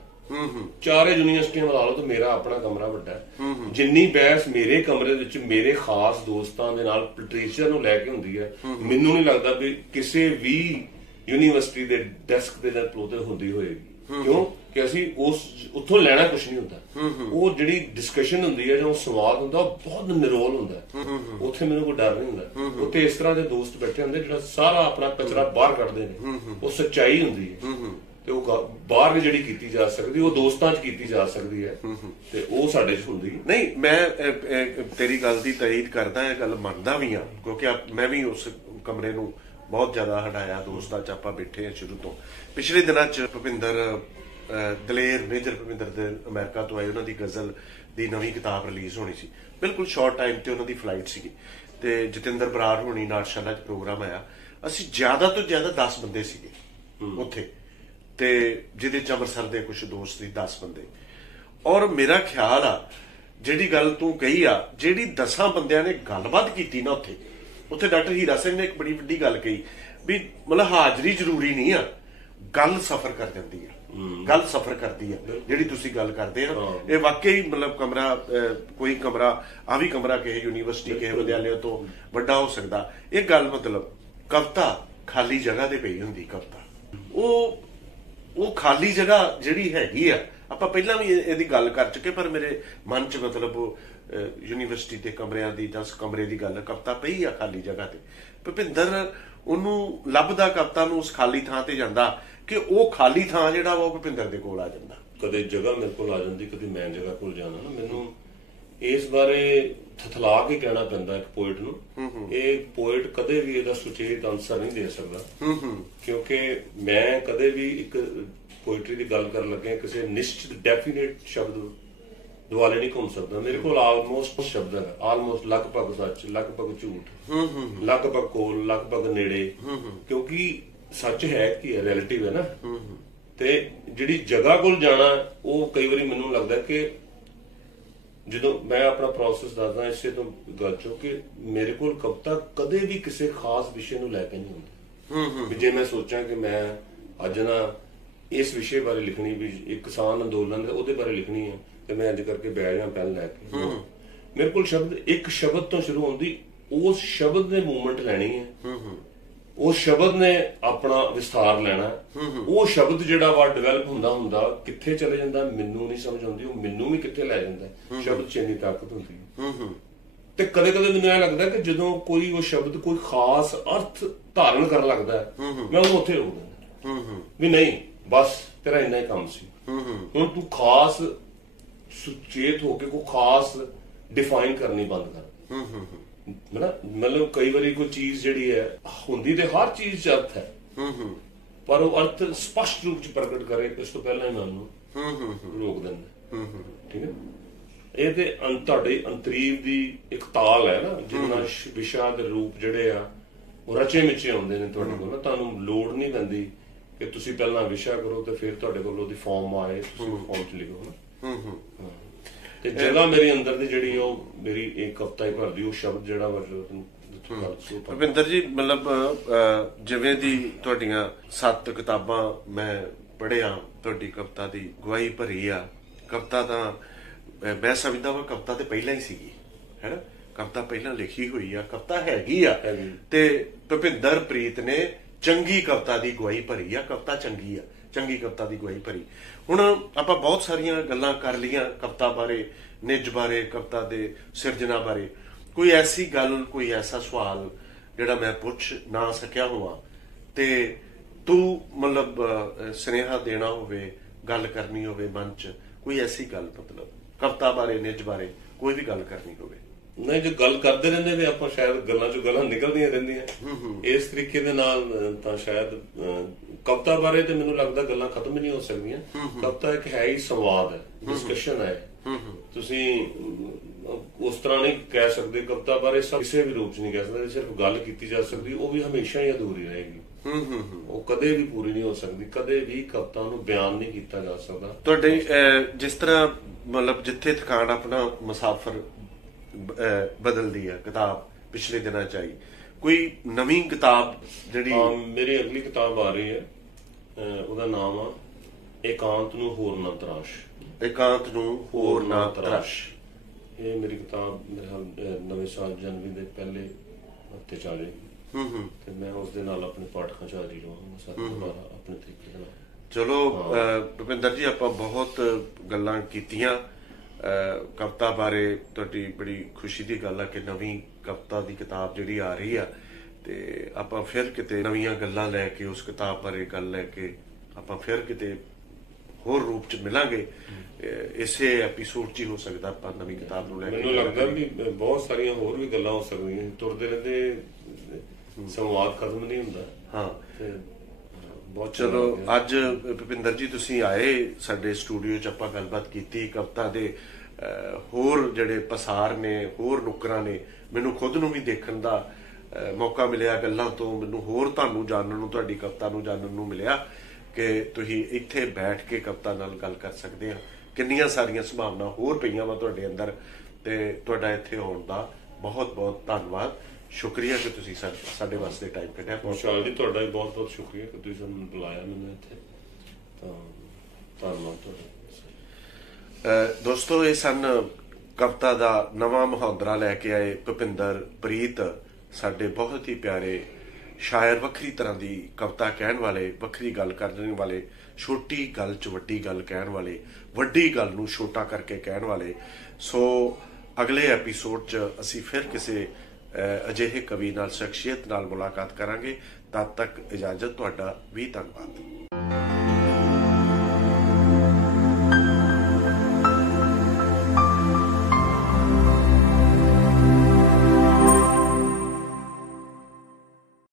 ਚਾਰੇ ਯੂਨੀਵਰਸਿਟੀਆਂ ਲਾ ਲਓ ਤਾਂ ਮੇਰਾ ਆਪਣਾ ਕਮਰਾ ਵੱਡਾ ਹੈ। ਜਿੰਨੀ ਬਹਿਸ ਮੇਰੇ ਕਮਰੇ ਵਿੱਚ ਮੇਰੇ ਖਾਸ ਦੋਸਤਾਂ ਦੇ ਨਾਲ ਲਿਟਰੇਚਰ ਨੂੰ ਲੈ ਕੇ ਹੁੰਦੀ ਹੈ, ਮੈਨੂੰ ਨਹੀਂ ਲੱਗਦਾ ਵੀ ਕਿਸੇ ਵੀ ਯੂਨੀਵਰਸਿਟੀ ਦੇ ਡੈਸਕ ਤੇ ਜਾਂ ਪਲੋਤੇ ਹੁੰਦੀ ਹੋਏਗੀ। ਕਿਉਂ ਕਿ ਅਸੀਂ ਉਸ ਉੱਥੋਂ ਲੈਣਾ ਕੁਝ ਨਹੀਂ ਹੁੰਦਾ। ਉਹ ਜਿਹੜੀ ਡਿਸਕਸ਼ਨ ਹੁੰਦੀ ਹੈ ਜਾਂ ਉਹ ਸਵਾਲ ਹੁੰਦਾ, ਉਹ ਬਹੁਤ ਨਿਰੋਲ ਹੁੰਦਾ। ਉੱਥੇ ਮੈਨੂੰ ਕੋਈ ਡਰ ਨਹੀਂ ਹੁੰਦਾ। ਉੱਥੇ ਇਸ ਤਰ੍ਹਾਂ ਦੇ ਦੋਸਤ ਬੈਠੇ ਹੁੰਦੇ ਜਿਹੜਾ ਸਾਰਾ ਆਪਣਾ ਕਚਰਾ ਬਾਹਰ ਕੱਢਦੇ ਨੇ। ਉਹ ਸੱਚਾਈ ਹੁੰਦੀ ਹੈ ਤੇ ਉਹ ਬਾਹਰ ਵੀ ਜਿਹੜੀ ਕੀਤੀ ਜਾ ਸਕਦੀ, ਉਹ ਦੋਸਤਾਂ 'ਚ ਕੀਤੀ ਜਾ ਸਕਦੀ ਹੈ, ਤੇ ਉਹ ਸਾਡੇ 'ਚ ਹੁੰਦੀ ਨਹੀਂ। ਮੈਂ ਤੇਰੀ ਗੱਲ ਦੀ ਤਾਰੀਦ ਕਰਦਾ, ਇਹ ਗੱਲ ਮੰਨਦਾ ਵੀ ਆ, ਕਿਉਂਕਿ ਮੈਂ ਵੀ ਉਸ ਕਮਰੇ ਨੂੰ ਬਹੁਤ ਜ਼ਿਆਦਾ ਹਟਾਇਆ। ਦੋਸਤਾਂ 'ਚ ਆਪਾਂ ਬੈਠੇ ਆ ਸ਼ੁਰੂ ਤੋਂ। ਪਿਛਲੇ ਦਿਨਾਂ 'ਚ ਭੁਪਿੰਦਰ ਦਲੇਰ ਮੇਜਰ ਭੁਪਿੰਦਰ ਦੇ ਅਮਰੀਕਾ ਤੋਂ ਆਏ, ਉਹਨਾਂ ਦੀ ਗਜ਼ਲ ਦੀ ਨਵੀਂ ਕਿਤਾਬ ਰਿਲੀਜ਼ ਹੋਣੀ ਸੀ। ਬਿਲਕੁਲ ਸ਼ਾਰਟ ਟਾਈਮ ਤੇ ਉਹਨਾਂ ਦੀ ਫਲਾਈਟ ਸੀਗੀ, ਤੇ ਜਤਿੰਦਰ ਬਰਾੜ ਹੋਣੀ ਨਾਟਸ਼ਾਲਾ 'ਚ ਪ੍ਰੋਗਰਾਮ ਆਇਆ। ਅਸੀਂ ਜ਼ਿਆਦਾ ਤੋਂ ਜ਼ਿਆਦਾ 10 ਬੰਦੇ ਸੀਗੇ ਉੱਥੇ, ਤੇ ਜਿਹਦੇ 'ਚ ਅੰਮ੍ਰਿਤਸਰ ਦੇ ਕੁਝ ਦੋਸਤ ਸੀ 10 ਬੰਦੇ। ਔਰ ਮੇਰਾ ਖਿਆਲ ਆ ਜਿਹੜੀ ਗੱਲ ਤੂੰ ਕਹੀ ਆ, ਜਿਹੜੀ 10 ਬੰਦਿਆਂ ਨੇ ਗੱਲਬਾਤ ਕੀਤੀ ਨਾ ਉੱਥੇ ਡਾਕਟਰ ਹੀਰਾ ਸਿੰਘ ਨੇ ਇੱਕ ਬੜੀ ਵੱਡੀ ਗੱਲ ਕਹੀ ਵੀ ਮਤਲਬ ਹਾਜ਼ਰੀ ਜ਼ਰੂਰੀ ਨਹੀਂ ਆ, ਗੱਲ ਸਫਰ ਕਰ ਜਾਂਦੀ ਆ, ਗੱਲ ਸਫਰ ਕਰਦੀ ਆ। ਜਿਹੜੀ ਤੁਸੀਂ ਗੱਲ ਕਰਦੇ ਆ, ਇਹ ਵਾਕਈ ਮਤਲਬ ਕਮਰਾ, ਕੋਈ ਕਮਰਾ ਆ ਵੀ ਕਮਰਾ ਕਿਸੇ ਯੂਨੀਵਰਸਿਟੀ ਕਿਸੇ ਵਿਦਿਆਲਿਆ ਤੋਂ ਵੱਡਾ ਹੋ ਸਕਦਾ। ਇਹ ਗੱਲ ਮਤਲਬ ਕਵਿਤਾ ਖਾਲੀ ਜਗ੍ਹਾ ਤੇ ਪਈ ਹੁੰਦੀ। ਕਵਿਤਾ ਉਹ ਖਾਲੀ ਜਗ੍ਹਾ ਜਿਹੜੀ ਹੈਗੀ ਆ, ਆਪਾਂ ਪਹਿਲਾਂ ਵੀ ਇਹਦੀ ਗੱਲ ਕਰ ਚੁੱਕੇ, ਪਰ ਮੇਰੇ ਮਨ 'ਚ ਮਤਲਬ ਯੂਨੀਵਰਸਿਟੀ ਦੇ ਕਮਰਿਆਂ ਦੀ ਜਾਂ ਕਮਰੇ ਦੀ ਗੱਲ, ਕਵਿਤਾ ਪਈ ਆ ਖਾਲੀ ਜਗ੍ਹਾ ਤੇ। ਭੁਪਿੰਦਰ ਉਹਨੂੰ ਲੱਭਦਾ, ਕਵਿਤਾ ਨੂੰ ਉਸ ਖਾਲੀ ਥਾਂ ਤੇ ਜਾਂਦਾ ਕਿ ਉਹ ਖਾਲੀ ਥਾਂ ਜਿਹੜਾ ਵਾ ਉਹ ਭੁਪਿੰਦਰ ਦੇ ਕੋਲ ਆ ਜਾਂਦਾ। ਕਦੇ ਜਗ੍ਹਾ ਮੇਰੇ ਕੋਲ ਆ ਜਾਂਦੀ, ਕਦੇ ਮੈਂ ਜਗ੍ਹਾ ਕੋਲ ਜਾਣਾ ਨਾ। ਮੈਨੂੰ ਇਸ ਬਾਰੇ ਥਥਲਾ ਕੇ ਕਹਿਣਾ ਪੈਂਦਾ ਇੱਕ ਪੋਇਟ ਨੂੰ। ਇਹ ਪੋਇਟ ਕਦੇ ਵੀ ਇਹਦਾ ਸੁਚੇਤ ਆਨਸਰ ਨਹੀਂ ਦੇ ਸਕਦਾ, ਕਿਉਂਕਿ ਮੈਂ ਕਦੇ ਵੀ ਇੱਕ ਪੋਇਟਰੀ ਦੀ ਗੱਲ ਕਰਨ ਲੱਗਿਆ ਕਿਸੇ ਨਿਸ਼ਚਿਤ ਡੈਫੀਨੇਟ ਸ਼ਬਦ ਦੁਆਲੇ ਨਹੀਂ ਘੁੰਮ ਸਕਦਾ। ਮੇਰੇ ਕੋਲ ਆਲਮੋਸਟ ਸ਼ਬਦ ਹੈ, ਆਲਮੋਸਟ ਲਗਭਗ ਸੱਚ, ਲਗਭਗ ਝੂਠ, ਲਗਭਗ ਕੋਲ, ਲਗਭਗ ਨੇੜੇ, ਕਿਉਂਕਿ ਸੱਚ ਹੈ ਕੀ ਹੈ, ਰਿਲੇਟਿਵ ਹੈ ਨਾ। ਤੇ ਜਿਹੜੀ ਜਗ੍ਹਾ ਕੋਲ ਜਾਣਾ ਉਹ ਕਈ ਵਾਰੀ ਮੈਨੂੰ ਲੱਗਦਾ ਕਿ ਜਦੋਂ ਮੈਂ ਆਪਣਾ ਪ੍ਰੋਸੈਸ ਦੱਸਦਾ ਇਸੇ ਤੋਂ ਗੱਲ ਚੋਂ ਕਿ ਮੇਰੇ ਕੋਲ ਕਵਿਤਾ ਕਦੇ ਵੀ ਕਿਸੇ ਖਾਸ ਵਿਸ਼ੇ ਨੂੰ ਲੈ ਕੇ ਨਹੀਂ ਹੁੰਦੀ। ਜੇ ਮੈਂ ਸੋਚਾਂ ਕਿ ਮੈਂ ਅੱਜ ਨਾ ਇਸ ਵਿਸ਼ੇ ਬਾਰੇ ਲਿਖਣੀ, ਵੀ ਇੱਕ ਕਿਸਾਨ ਅੰਦੋਲਨ ਦੇ ਉਹਦੇ ਬਾਰੇ ਲਿਖਣੀ ਹੈ, ਤੇ ਮੈਂ ਅੱਜ ਕਰਕੇ ਬਹਿ ਜਾਂ ਪੈਨ ਲੈ ਕੇ, ਮੇਰੇ ਕੋਲ ਸ਼ਬਦ ਇੱਕ ਸ਼ਬਦ ਤੋਂ ਸ਼ੁਰੂ ਹੁੰਦੀ, ਉਸ ਸ਼ਬਦ ਨੇ ਮੂਵਮੈਂਟ ਲੈਣੀ ਹੈ, ਉਸ ਸ਼ਬਦ ਨੇ ਆਪਣਾ ਵਿਸਥਾਰ ਲੈਣਾ। ਉਹ ਸ਼ਬਦ ਜਿਹੜਾ ਵਾ ਡਿਵੈਲਪ ਹੁੰਦਾ ਕਿੱਥੇ ਚਲੇ ਜਾਂਦਾ ਮੈਨੂੰ ਨਹੀਂ ਸਮਝ ਆਉਂਦੀ, ਉਹ ਮੈਨੂੰ ਵੀ ਕਿੱਥੇ ਲੈ ਜਾਂਦਾ। ਸ਼ਬਦ 'ਚ ਇੰਨੀ ਤਾਕਤ ਹੁੰਦੀ ਹੈ। ਤੇ ਕਦੇ ਕਦੇ ਮੈਨੂੰ ਇਹ ਲੱਗਦਾ ਕਿ ਜਦੋਂ ਕੋਈ ਉਹ ਸ਼ਬਦ ਕੋਈ ਖਾਸ ਅਰਥ ਧਾਰਨ ਕਰਨ ਲੱਗਦਾ, ਮੈਂ ਉਹਨੂੰ ਉੱਥੇ ਰੋਕ ਦਿੰਦਾ ਵੀ ਨਹੀਂ, ਬਸ ਤੇਰਾ ਇੰਨਾ ਹੀ ਕੰਮ ਸੀ, ਹੁਣ ਤੂੰ ਖਾਸ ਸੁਚੇਤ ਹੋ ਕੇ ਕੋਈ ਖਾਸ ਡਿਫਾਈਨ ਕਰਨੀ ਬੰਦ ਕਰ। ਮਤਲਬ ਕਈ ਵਾਰੀ ਕੋਈ ਚੀਜ਼ ਜਿਹੜੀ ਹੈ ਹੁੰਦੀ ਤੇ ਹਰ ਚੀਜ਼ 'ਚ ਅਰਥ ਹੈ, ਪਰ ਉਹ ਅਰਥ ਸਪਸ਼ਟ ਰੂਪ 'ਚ ਪ੍ਰਗਟ ਕਰੇ ਇਸ ਤੋਂ ਪਹਿਲਾਂ ਹੀ ਮੈਂ ਉਹਨੂੰ ਰੋਕ ਦਿੰਦਾ। ਠੀਕ ਹੈ, ਇਹ ਤੇ ਤੁਹਾਡੇ ਅੰਤਰੀਵ ਦੀ ਇੱਕ ਤਾਲ ਹੈ ਨਾ, ਜਿਹਦੇ ਨਾਲ ਵਿਸ਼ਾ ਦੇ ਰੂਪ ਜਿਹੜੇ ਆ ਉਹ ਰਚੇ ਮਿਚੇ ਆਉਂਦੇ ਨੇ ਤੁਹਾਡੇ ਕੋਲ ਨਾ। ਤੁਹਾਨੂੰ ਲੋੜ ਨਹੀਂ ਪੈਂਦੀ ਕਿ ਤੁਸੀਂ ਪਹਿਲਾਂ ਵਿਸ਼ਾ ਕਰੋ ਤੇ ਫਿਰ ਤੁਹਾਡੇ ਕੋਲ ਉਹਦੀ ਫਾਰਮ ਆਏ, ਤੁਸੀਂ ਫਾਰਮ 'ਚ ਲਿਖੋ ਨਾ। ਤੇ ਜਗ੍ਹਾ ਮੇਰੇ ਅੰਦਰ ਦੀ ਜਿਹੜੀ ਉਹ ਮੇਰੀ ਇੱਕ ਕਵਿਤਾ ਹੀ ਭਰਦੀ, ਉਹ ਸ਼ਬਦ ਜਿਹੜਾ ਭੁਪਿੰਦਰ ਜੀ, ਮਤਲਬ ਜਿਵੇਂ ਦੀ ਤੁਹਾਡੀਆਂ 7 ਕਿਤਾਬਾਂ ਮੈਂ ਪੜ੍ਹਿਆ, ਤੁਹਾਡੀ ਕਵਿਤਾ ਦੀ ਗਵਾਹੀ ਭਰੀ ਆ। ਕਵਿਤਾ ਤਾਂ ਮੈਂ ਸਮਝਦਾ ਵਾ ਕਵਿਤਾ ਤੇ ਪਹਿਲਾਂ ਹੀ ਸੀਗੀ, ਹੈ ਨਾ, ਕਵਿਤਾ ਪਹਿਲਾਂ ਲਿਖੀ ਹੋਈ ਆ, ਕਵਿਤਾ ਹੈਗੀ ਆ। ਤੇ ਭੁਪਿੰਦਰ ਪ੍ਰੀਤ ਨੇ ਚੰਗੀ ਕਵਿਤਾ ਦੀ ਗਵਾਹੀ ਭਰੀ ਆ, ਕਵਿਤਾ ਚੰਗੀ ਆ, ਚੰਗੀ ਕਵਿਤਾ ਦੀ ਗਵਾਹੀ ਭਰੀ। ਹੁਣ ਆਪਾਂ ਬਹੁਤ ਸਾਰੀਆਂ ਗੱਲਾਂ ਕਰ ਲਈਆਂ ਕਵਿਤਾ ਬਾਰੇ, ਨਿੱਜ ਬਾਰੇ, ਕਵਿਤਾ ਦੇ ਸਿਰਜਣਾ ਬਾਰੇ। ਕੋਈ ਐਸੀ ਗੱਲ, ਕੋਈ ਐਸਾ ਸਵਾਲ ਜਿਹੜਾ ਮੈਂ ਪੁੱਛ ਨਾ ਸਕਿਆ ਹੋਵਾਂ ਤੇ ਤੂੰ ਮਤਲਬ ਸੁਨੇਹਾ ਦੇਣਾ ਹੋਵੇ, ਗੱਲ ਕਰਨੀ ਹੋਵੇ ਮਨ 'ਚ, ਕੋਈ ਐਸੀ ਗੱਲ, ਮਤਲਬ ਕਵਿਤਾ ਬਾਰੇ, ਨਿੱਜ ਬਾਰੇ ਕੋਈ ਵੀ ਗੱਲ ਕਰਨੀ ਹੋਵੇ? ਨਹੀਂ, ਜੋ ਗੱਲ ਕਰਦੇ ਰਹਿੰਦੇ ਨੇ ਆਪਾਂ, ਸ਼ਾਇਦ ਗੱਲਾਂ 'ਚੋਂ ਗੱਲਾਂ ਨਿਕਲਦੀਆਂ ਰਹਿੰਦੀਆਂ ਇਸ ਤਰੀਕੇ ਦੇ ਨਾਲ, ਤਾਂ ਸ਼ਾਇਦ ਕਵਿਤਾ ਬਾਰੇ ਤੇ ਮੈਨੂੰ ਲੱਗਦਾ ਗੱਲਾਂ ਖਤਮ ਹੀ ਨਹੀਂ ਹੋ ਸਕਦੀਆਂ। ਕਵਿਤਾ ਇੱਕ ਹੈ ਹੀ ਸੰਵਾਦ ਹੈ, ਡਿਸਕਸ਼ਨ ਹੈ। ਤੁਸੀਂ ਉਸ ਤਰ੍ਹਾਂ ਨਹੀਂ ਕਹਿ ਸਕਦੇ ਕਵਿਤਾ ਬਾਰੇ, ਕਿਸੇ ਵੀ ਰੂਪ 'ਚ ਨਹੀਂ ਕਹਿ ਸਕਦੇ, ਸਿਰਫ ਗੱਲ ਕੀਤੀ ਜਾ ਸਕਦੀ, ਉਹ ਵੀ ਹਮੇਸ਼ਾ ਹੀ ਅਧੂਰੀ ਰਹੇਗੀ। ਉਹ ਕਦੇ ਵੀ ਪੂਰੀ ਨਹੀਂ ਹੋ ਸਕਦੀ, ਕਦੇ ਵੀ ਕਵਿਤਾ ਨੂੰ ਬਿਆਨ ਨਹੀਂ ਕੀਤਾ ਜਾ ਸਕਦਾ। ਤੁਹਾਡੇ ਜਿਸ ਤਰ੍ਹਾਂ ਮਤਲਬ ਜਿੱਥੇ ਥਕਾਨ ਆਪਣਾ ਮੁਸਾਫਰ ਬਦਲਦੀ ਹੈ ਕਿਤਾਬ ਪਿਛਲੇ ਦਿਨਾਂ 'ਚ ਆਈ, ਕੋਈ ਨਵੀਂ ਕਿਤਾਬ ਜਿਹੜੀ? ਮੇਰੀ ਅਗਲੀ ਕਿਤਾਬ ਆ ਰਹੀ ਹੈ, ਉਹਦਾ ਨਾਮ ਆ ਇਕਾਂਤ ਨੂੰ ਹੋਰ ਨਾ ਤਰਾਸ਼। ਇਕਾਂਤ ਨੂੰ ਹੋਰ ਨਾ ਤਰਾਸ਼। ਇਹ ਮੇਰੀ ਕਿਤਾਬ ਮੇਰੇ ਖਿਆਲ ਨਵੇਂ ਸਾਲ ਜਨਵਰੀ ਦੇ ਪਹਿਲੇ ਹਫ਼ਤੇ 'ਚ ਆ ਜਾਏਗੀ, ਤੇ ਮੈਂ ਉਸ ਦੇ ਨਾਲ ਆਪਣੇ ਪਾਠਕਾਂ 'ਚ ਹਾਜ਼ਰ ਹੋਵਾਂਗਾ ਆਪਣੇ ਤਰੀਕੇ ਨਾਲ। ਚਲੋ ਭੁਪਿੰਦਰ ਜੀ, ਆਪਾਂ ਬਹੁਤ ਗੱਲਾਂ ਕੀਤੀਆਂ ਕਵਿਤਾ ਬਾਰੇ। ਤੁਹਾਡੀ ਬੜੀ ਖੁਸ਼ੀ ਦੀ ਗੱਲ ਆ ਕਿ ਨਵੀਂ ਕਵਿਤਾ ਦੀ ਕਿਤਾਬ ਜਿਹੜੀ ਆ ਰਹੀ ਆ, ਤੇ ਆਪਾਂ ਫਿਰ ਕਿਤੇ ਨਵੀਆਂ ਗੱਲਾਂ ਲੈ ਕੇ ਉਸ ਕਿਤਾਬ ਬਾਰੇ ਗੱਲ ਲੈ ਕੇ ਆਪਾਂ ਫਿਰ ਕਿਤੇ ਹੋਰ ਰੂਪ 'ਚ ਮਿਲਾਂਗੇ। ਇਸੇ ਐਪੀਸੋਡ 'ਚ ਹੀ ਹੋ ਸਕਦਾ ਆਪਾਂ ਨਵੀਂ ਕਿਤਾਬ ਨੂੰ ਲੈ ਕੇ। ਮੈਨੂੰ ਲੱਗਦਾ ਵੀ ਬਹੁਤ ਸਾਰੀਆਂ ਹੋਰ ਵੀ ਗੱਲਾਂ ਹੋ ਸਕਦੀਆਂ, ਤੁਰਦੇ ਰਹਿੰਦੇ ਸੰਵਾਦ ਖਤਮ ਨਹੀਂ ਹੁੰਦਾ। ਹਾਂ, ਬਹੁਤ ਚਲੋ ਅੱਜ ਭੁਪਿੰਦਰ ਜੀ ਤੁਸੀਂ ਆਏ ਸਾਡੇ ਸਟੂਡੀਓ 'ਚ, ਆਪਾਂ ਗੱਲਬਾਤ ਕੀਤੀ ਕਵਿਤਾ ਦੇ ਹੋਰ ਜਿਹੜੇ ਪਸਾਰ ਨੇ, ਹੋਰ ਨੁੱਕਰਾਂ ਨੇ, ਮੈਨੂੰ ਖੁਦ ਨੂੰ ਵੀ ਦੇਖਣ ਦਾ ਮੌਕਾ ਮਿਲਿਆ ਗੱਲਾਂ ਤੋਂ, ਮੈਨੂੰ ਹੋਰ ਤੁਹਾਨੂੰ ਜਾਣਨ ਨੂੰ, ਤੁਹਾਡੀ ਕਵਿਤਾ ਨੂੰ ਜਾਣਨ ਨੂੰ ਮਿਲਿਆ ਕਿ ਤੁਸੀਂ ਇੱਥੇ ਬੈਠ ਕੇ ਕਵਿਤਾ ਨਾਲ ਗੱਲ ਕਰ ਸਕਦੇ ਆ। ਕਿੰਨੀਆਂ ਸਾਰੀਆਂ ਸੰਭਾਵਨਾ ਹੋਰ ਪਈਆਂ ਵਾ ਤੁਹਾਡੇ ਅੰਦਰ, ਤੇ ਤੁਹਾਡਾ ਇੱਥੇ ਆਉਣ ਦਾ ਬਹੁਤ ਬਹੁਤ ਧੰਨਵਾਦ, ਸ਼ੁਕਰੀਆ ਕਿ ਤੁਸੀਂ ਸਾਡੇ ਵਾਸਤੇ ਟਾਈਮ ਕੱਢਿਆ। ਵਿਸ਼ਾਲ ਜੀ, ਤੁਹਾਡਾ ਵੀ ਬਹੁਤ ਬਹੁਤ ਸ਼ੁਕਰੀਆ ਕਿ ਤੁਸੀਂ ਸਾਨੂੰ ਬੁਲਾਇਆ ਮੈਨੂੰ ਇੱਥੇ, ਤਾਂ ਧੰਨਵਾਦ ਤੁਹਾਡਾ। ਦੋਸਤੋ, ਇਹ ਸਨ ਕਵਿਤਾ ਦਾ ਨਵਾਂ ਮੁਹਾਂਦਰਾ ਲੈ ਕੇ ਆਏ ਭੁਪਿੰਦਰ ਪ੍ਰੀਤ, ਸਾਡੇ ਬਹੁਤ ਹੀ ਪਿਆਰੇ ਸ਼ਾਇਰ, ਵੱਖਰੀ ਤਰ੍ਹਾਂ ਦੀ ਕਵਿਤਾ ਕਹਿਣ ਵਾਲੇ, ਵੱਖਰੀ ਗੱਲ ਕਰਨ ਵਾਲੇ, ਛੋਟੀ ਗੱਲ 'ਚ ਵੱਡੀ ਗੱਲ ਕਹਿਣ ਵਾਲੇ, ਵੱਡੀ ਗੱਲ ਨੂੰ ਛੋਟਾ ਕਰਕੇ ਕਹਿਣ ਵਾਲੇ। ਸੋ ਅਗਲੇ ਐਪੀਸੋਡ 'ਚ ਅਸੀਂ ਫਿਰ ਕਿਸੇ ਅਜਿਹੇ ਕਵੀ ਨਾਲ, ਸ਼ਖਸੀਅਤ ਨਾਲ ਮੁਲਾਕਾਤ ਕਰਾਂਗੇ। ਤਦ ਤੱਕ ਇਜਾਜ਼ਤ, ਤੁਹਾਡਾ ਵੀ ਧੰਨਵਾਦ।